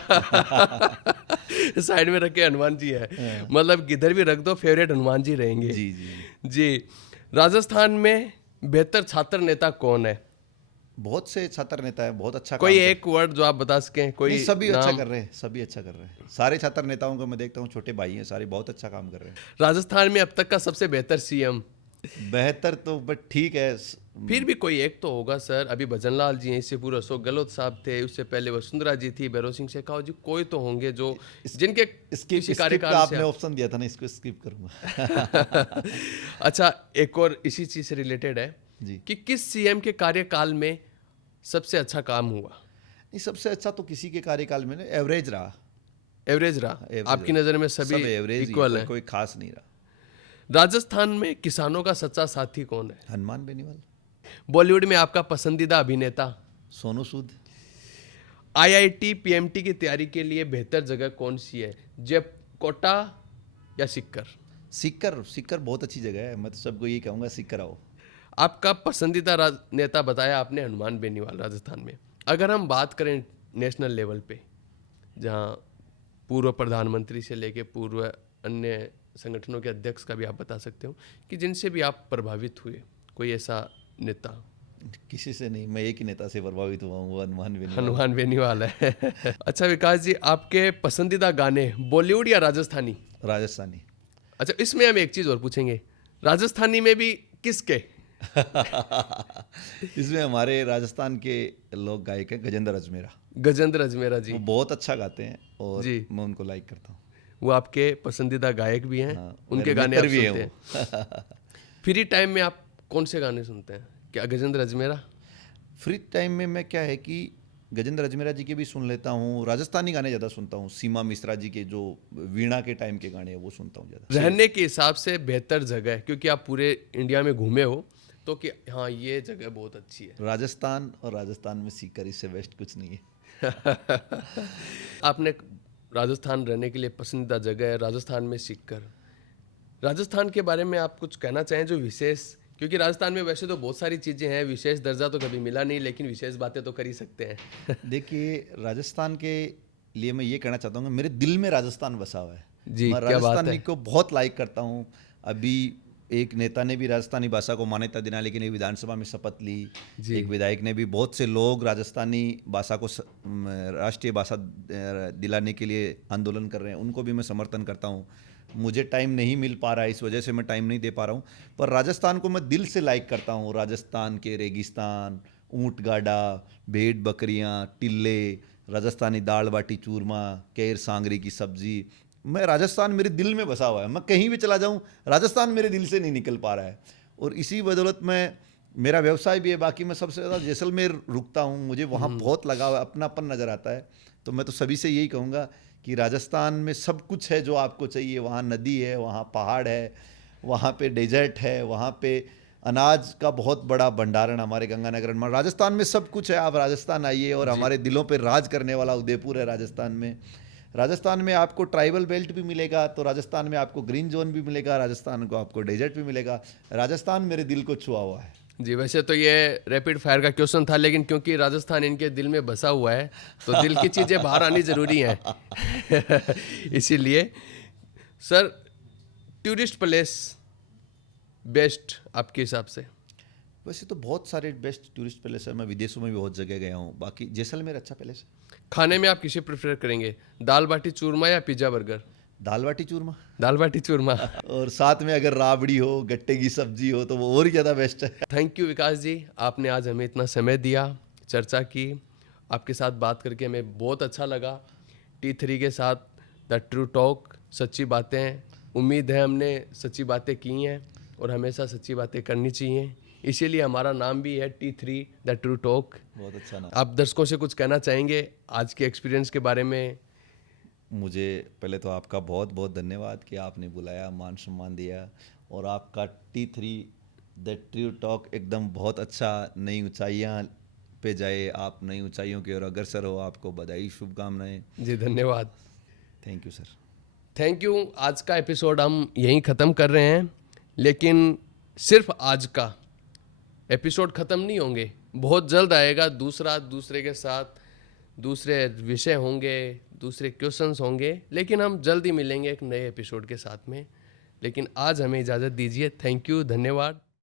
साइड में रख के हनुमान जी है, मतलब किधर भी रख दो फेवरेट हनुमान जी रहेंगे। जी जी। जी। राजस्थान में बेहतर छात्र नेता कौन है? बहुत से छात्र नेता है, बहुत अच्छा कोई काम कर- एक वर्ड जो आप बता सकें, कोई नहीं, सभी अच्छा नाम? कर रहे हैं, सभी अच्छा कर रहे हैं। सारे छात्र नेताओं को मैं देखता हूँ, छोटे भाई हैं, सारे बहुत अच्छा काम कर रहे हैं। राजस्थान में अब तक का सबसे बेहतर सीएम? बेहतर तो बट ठीक है। फिर भी कोई एक तो होगा सर। अभी भजनलाल जी हैं, इससे पूर्व अशोक गहलोत साहब थे, उससे पहले वसुंधरा जी थी, भैरव सिंह शेखावत जी, कोई तो होंगे जो जिनके स्किप किसी का कार्यकाल आपने से ऑप्शन दिया था ना, इसको स्किप करूंगा। अच्छा, एक और इसी चीज से रिलेटेड है जी। कि किस सीएम के कार्यकाल में सबसे अच्छा काम हुआ? नहीं, सबसे अच्छा तो किसी के कार्यकाल में एवरेज रहा। एवरेज रहा? average आपकी रहा। नज़र में सब सभी एवरेज इक्वल है? कोई खास नहीं रहा। राजस्थान में किसानों का सच्चा साथी कौन है? हनुमान बेनीवाल। बॉलीवुड में आपका पसंदीदा अभिनेता? सोनू सूद। आईआईटी पीएमटी की तैयारी के लिए बेहतर जगह कौन सी है, जब कोटा या सिक्कर? सिक्कर। सिक्कर बहुत अच्छी जगह है, मैं तो सबको यही कहूँगा, सिक्कर आओ। आपका पसंदीदा नेता बताया आपने हनुमान बेनीवाल राजस्थान में। अगर हम बात करें नेशनल लेवल पे, जहाँ पूर्व प्रधानमंत्री से लेके पूर्व अन्य संगठनों के अध्यक्ष का भी आप बता सकते हो कि जिनसे भी आप प्रभावित हुए, कोई ऐसा नेता? किसी से नहीं, मैं एक ही नेता से प्रभावित हुआ हूँ, वो हनुमान बेनीवाल। हनुमान बेनीवाल है। अच्छा विकास जी, आपके पसंदीदा गाने बॉलीवुड या राजस्थानी? राजस्थानी। अच्छा, इसमें हम एक चीज़ और पूछेंगे, राजस्थानी में भी किसके? इसमें हमारे राजस्थान के लोग गायक हैं गजेंद्र अजमेरा। गजेंद्र अजमेरा जी, वो बहुत अच्छा गाते हैं और जी। मैं उनको लाइक करता हूँ। वो आपके पसंदीदा गायक भी हैं, हाँ, उनके मेरे गाने आप मित्र भी हैं सुनते हैं। फ्री टाइम में आप कौन से गाने सुनते हैं? क्या गजेंद्र अजमेरा? फ्री टाइम में मैं क्या है कि गजेंद्र अजमेरा जी के भी सुन लेता हूँ, राजस्थानी गाने ज़्यादा सुनता हूँ। सीमा मिश्रा जी के जो वीणा के टाइम के गाने हैं वो सुनता हूँ ज़्यादा। रहने के हिसाब से बेहतर जगह है, क्योंकि आप पूरे इंडिया में घूमे हो, तो कि हाँ ये जगह बहुत अच्छी है। राजस्थान, और राजस्थान में सीकर, इससे बेस्ट कुछ नहीं है। आपने राजस्थान रहने के लिए पसंदीदा जगह है, राजस्थान में सीकर। राजस्थान के बारे में आप कुछ कहना चाहें जो विशेष, क्योंकि राजस्थान में वैसे तो बहुत सारी चीज़ें हैं, विशेष दर्जा तो कभी मिला नहीं, लेकिन विशेष बातें तो कर ही सकते हैं। देखिए, राजस्थान के लिए मैं ये कहना चाहता हूँ कि मेरे दिल में राजस्थान बसा हुआ है। जी, मैं क्या बात राजस्थानी है। को बहुत लाइक करता हूँ। अभी एक नेता ने भी राजस्थानी भाषा को मान्यता देना, लेकिन एक विधानसभा में शपथ ली। जी। एक विधायक ने भी, बहुत से लोग राजस्थानी भाषा को राष्ट्रीय भाषा दिलाने के लिए आंदोलन कर रहे हैं, उनको भी मैं समर्थन करता हूँ। मुझे टाइम नहीं मिल पा रहा है, इस वजह से मैं टाइम नहीं दे पा रहा हूँ, पर राजस्थान को मैं दिल से लाइक करता हूँ। राजस्थान के रेगिस्तान, ऊँट गाड़ा, भेड़ बकरियाँ, टिल्ले, राजस्थानी दाल बाटी चूरमा, केर सांगरी की सब्जी। मैं, राजस्थान मेरे दिल में बसा हुआ है। मैं कहीं भी चला जाऊँ, राजस्थान मेरे दिल से नहीं निकल पा रहा है। और इसी बदौलत मैं, मेरा व्यवसाय भी है, बाकी मैं सबसे ज़्यादा जैसलमेर रुकता हूँ, मुझे वहाँ बहुत लगाव है, अपनापन नज़र आता है। तो मैं तो सभी से यही कहूँगा कि राजस्थान में सब कुछ है जो आपको चाहिए। वहाँ नदी है, वहाँ पहाड़ है, वहाँ पे डेजर्ट है, वहाँ पे अनाज का बहुत बड़ा भंडारण हमारे गंगानगर में। राजस्थान में सब कुछ है, आप राजस्थान आइए। और हमारे दिलों पे राज करने वाला उदयपुर है राजस्थान में। राजस्थान में आपको ट्राइबल बेल्ट भी मिलेगा, तो राजस्थान में आपको ग्रीन जोन भी मिलेगा, राजस्थान को आपको डेजर्ट भी मिलेगा। राजस्थान मेरे दिल को छुआ हुआ है। जी, वैसे तो ये रैपिड फायर का क्वेश्चन था, लेकिन क्योंकि राजस्थान इनके दिल में बसा हुआ है, तो दिल की चीज़ें बाहर आनी ज़रूरी हैं। इसीलिए सर, टूरिस्ट प्लेस बेस्ट आपके हिसाब से? वैसे तो बहुत सारे बेस्ट टूरिस्ट प्लेस है, मैं विदेशों में भी बहुत जगह गया हूँ। बाकी जैसलमेर अच्छा प्लेस है। खाने में आप किसे प्रेफर करेंगे, दाल बाटी चूरमा या पिज्ज़ा बर्गर? दाल बाटी चूरमा। दाल बाटी चूरमा। और साथ में अगर राबड़ी हो, गट्टे की सब्जी हो, तो वो और ज़्यादा बेस्ट है। थैंक यू विकास जी, आपने आज हमें इतना समय दिया, चर्चा की। आपके साथ बात करके हमें बहुत अच्छा लगा। T3 के साथ द ट्रू टॉक, सच्ची बातें। उम्मीद है हमने सच्ची बातें की हैं और हमेशा सच्ची बातें करनी चाहिए, इसीलिए हमारा नाम भी है T3 द ट्रू टॉक। बहुत अच्छा नाम। आप दर्शकों से कुछ कहना चाहेंगे आज के एक्सपीरियंस के बारे में? मुझे पहले तो आपका बहुत बहुत धन्यवाद कि आपने बुलाया, मान सम्मान दिया। और आपका T3 द ट्रू टॉक एकदम बहुत अच्छा, नई ऊंचाइयां पे जाए, आप नई ऊंचाइयों की ओर अग्रसर हो। आपको बधाई, शुभकामनाएं। जी धन्यवाद। Thank you sir. Thank you. आज का एपिसोड हम यहीं ख़त्म कर रहे हैं, लेकिन सिर्फ आज का एपिसोड ख़त्म नहीं होंगे, बहुत जल्द आएगा दूसरा, दूसरे के साथ दूसरे विषय होंगे, दूसरे क्वेश्चंस होंगे, लेकिन हम जल्द ही मिलेंगे एक नए एपिसोड के साथ में। लेकिन आज हमें इजाज़त दीजिए। थैंक यू, धन्यवाद।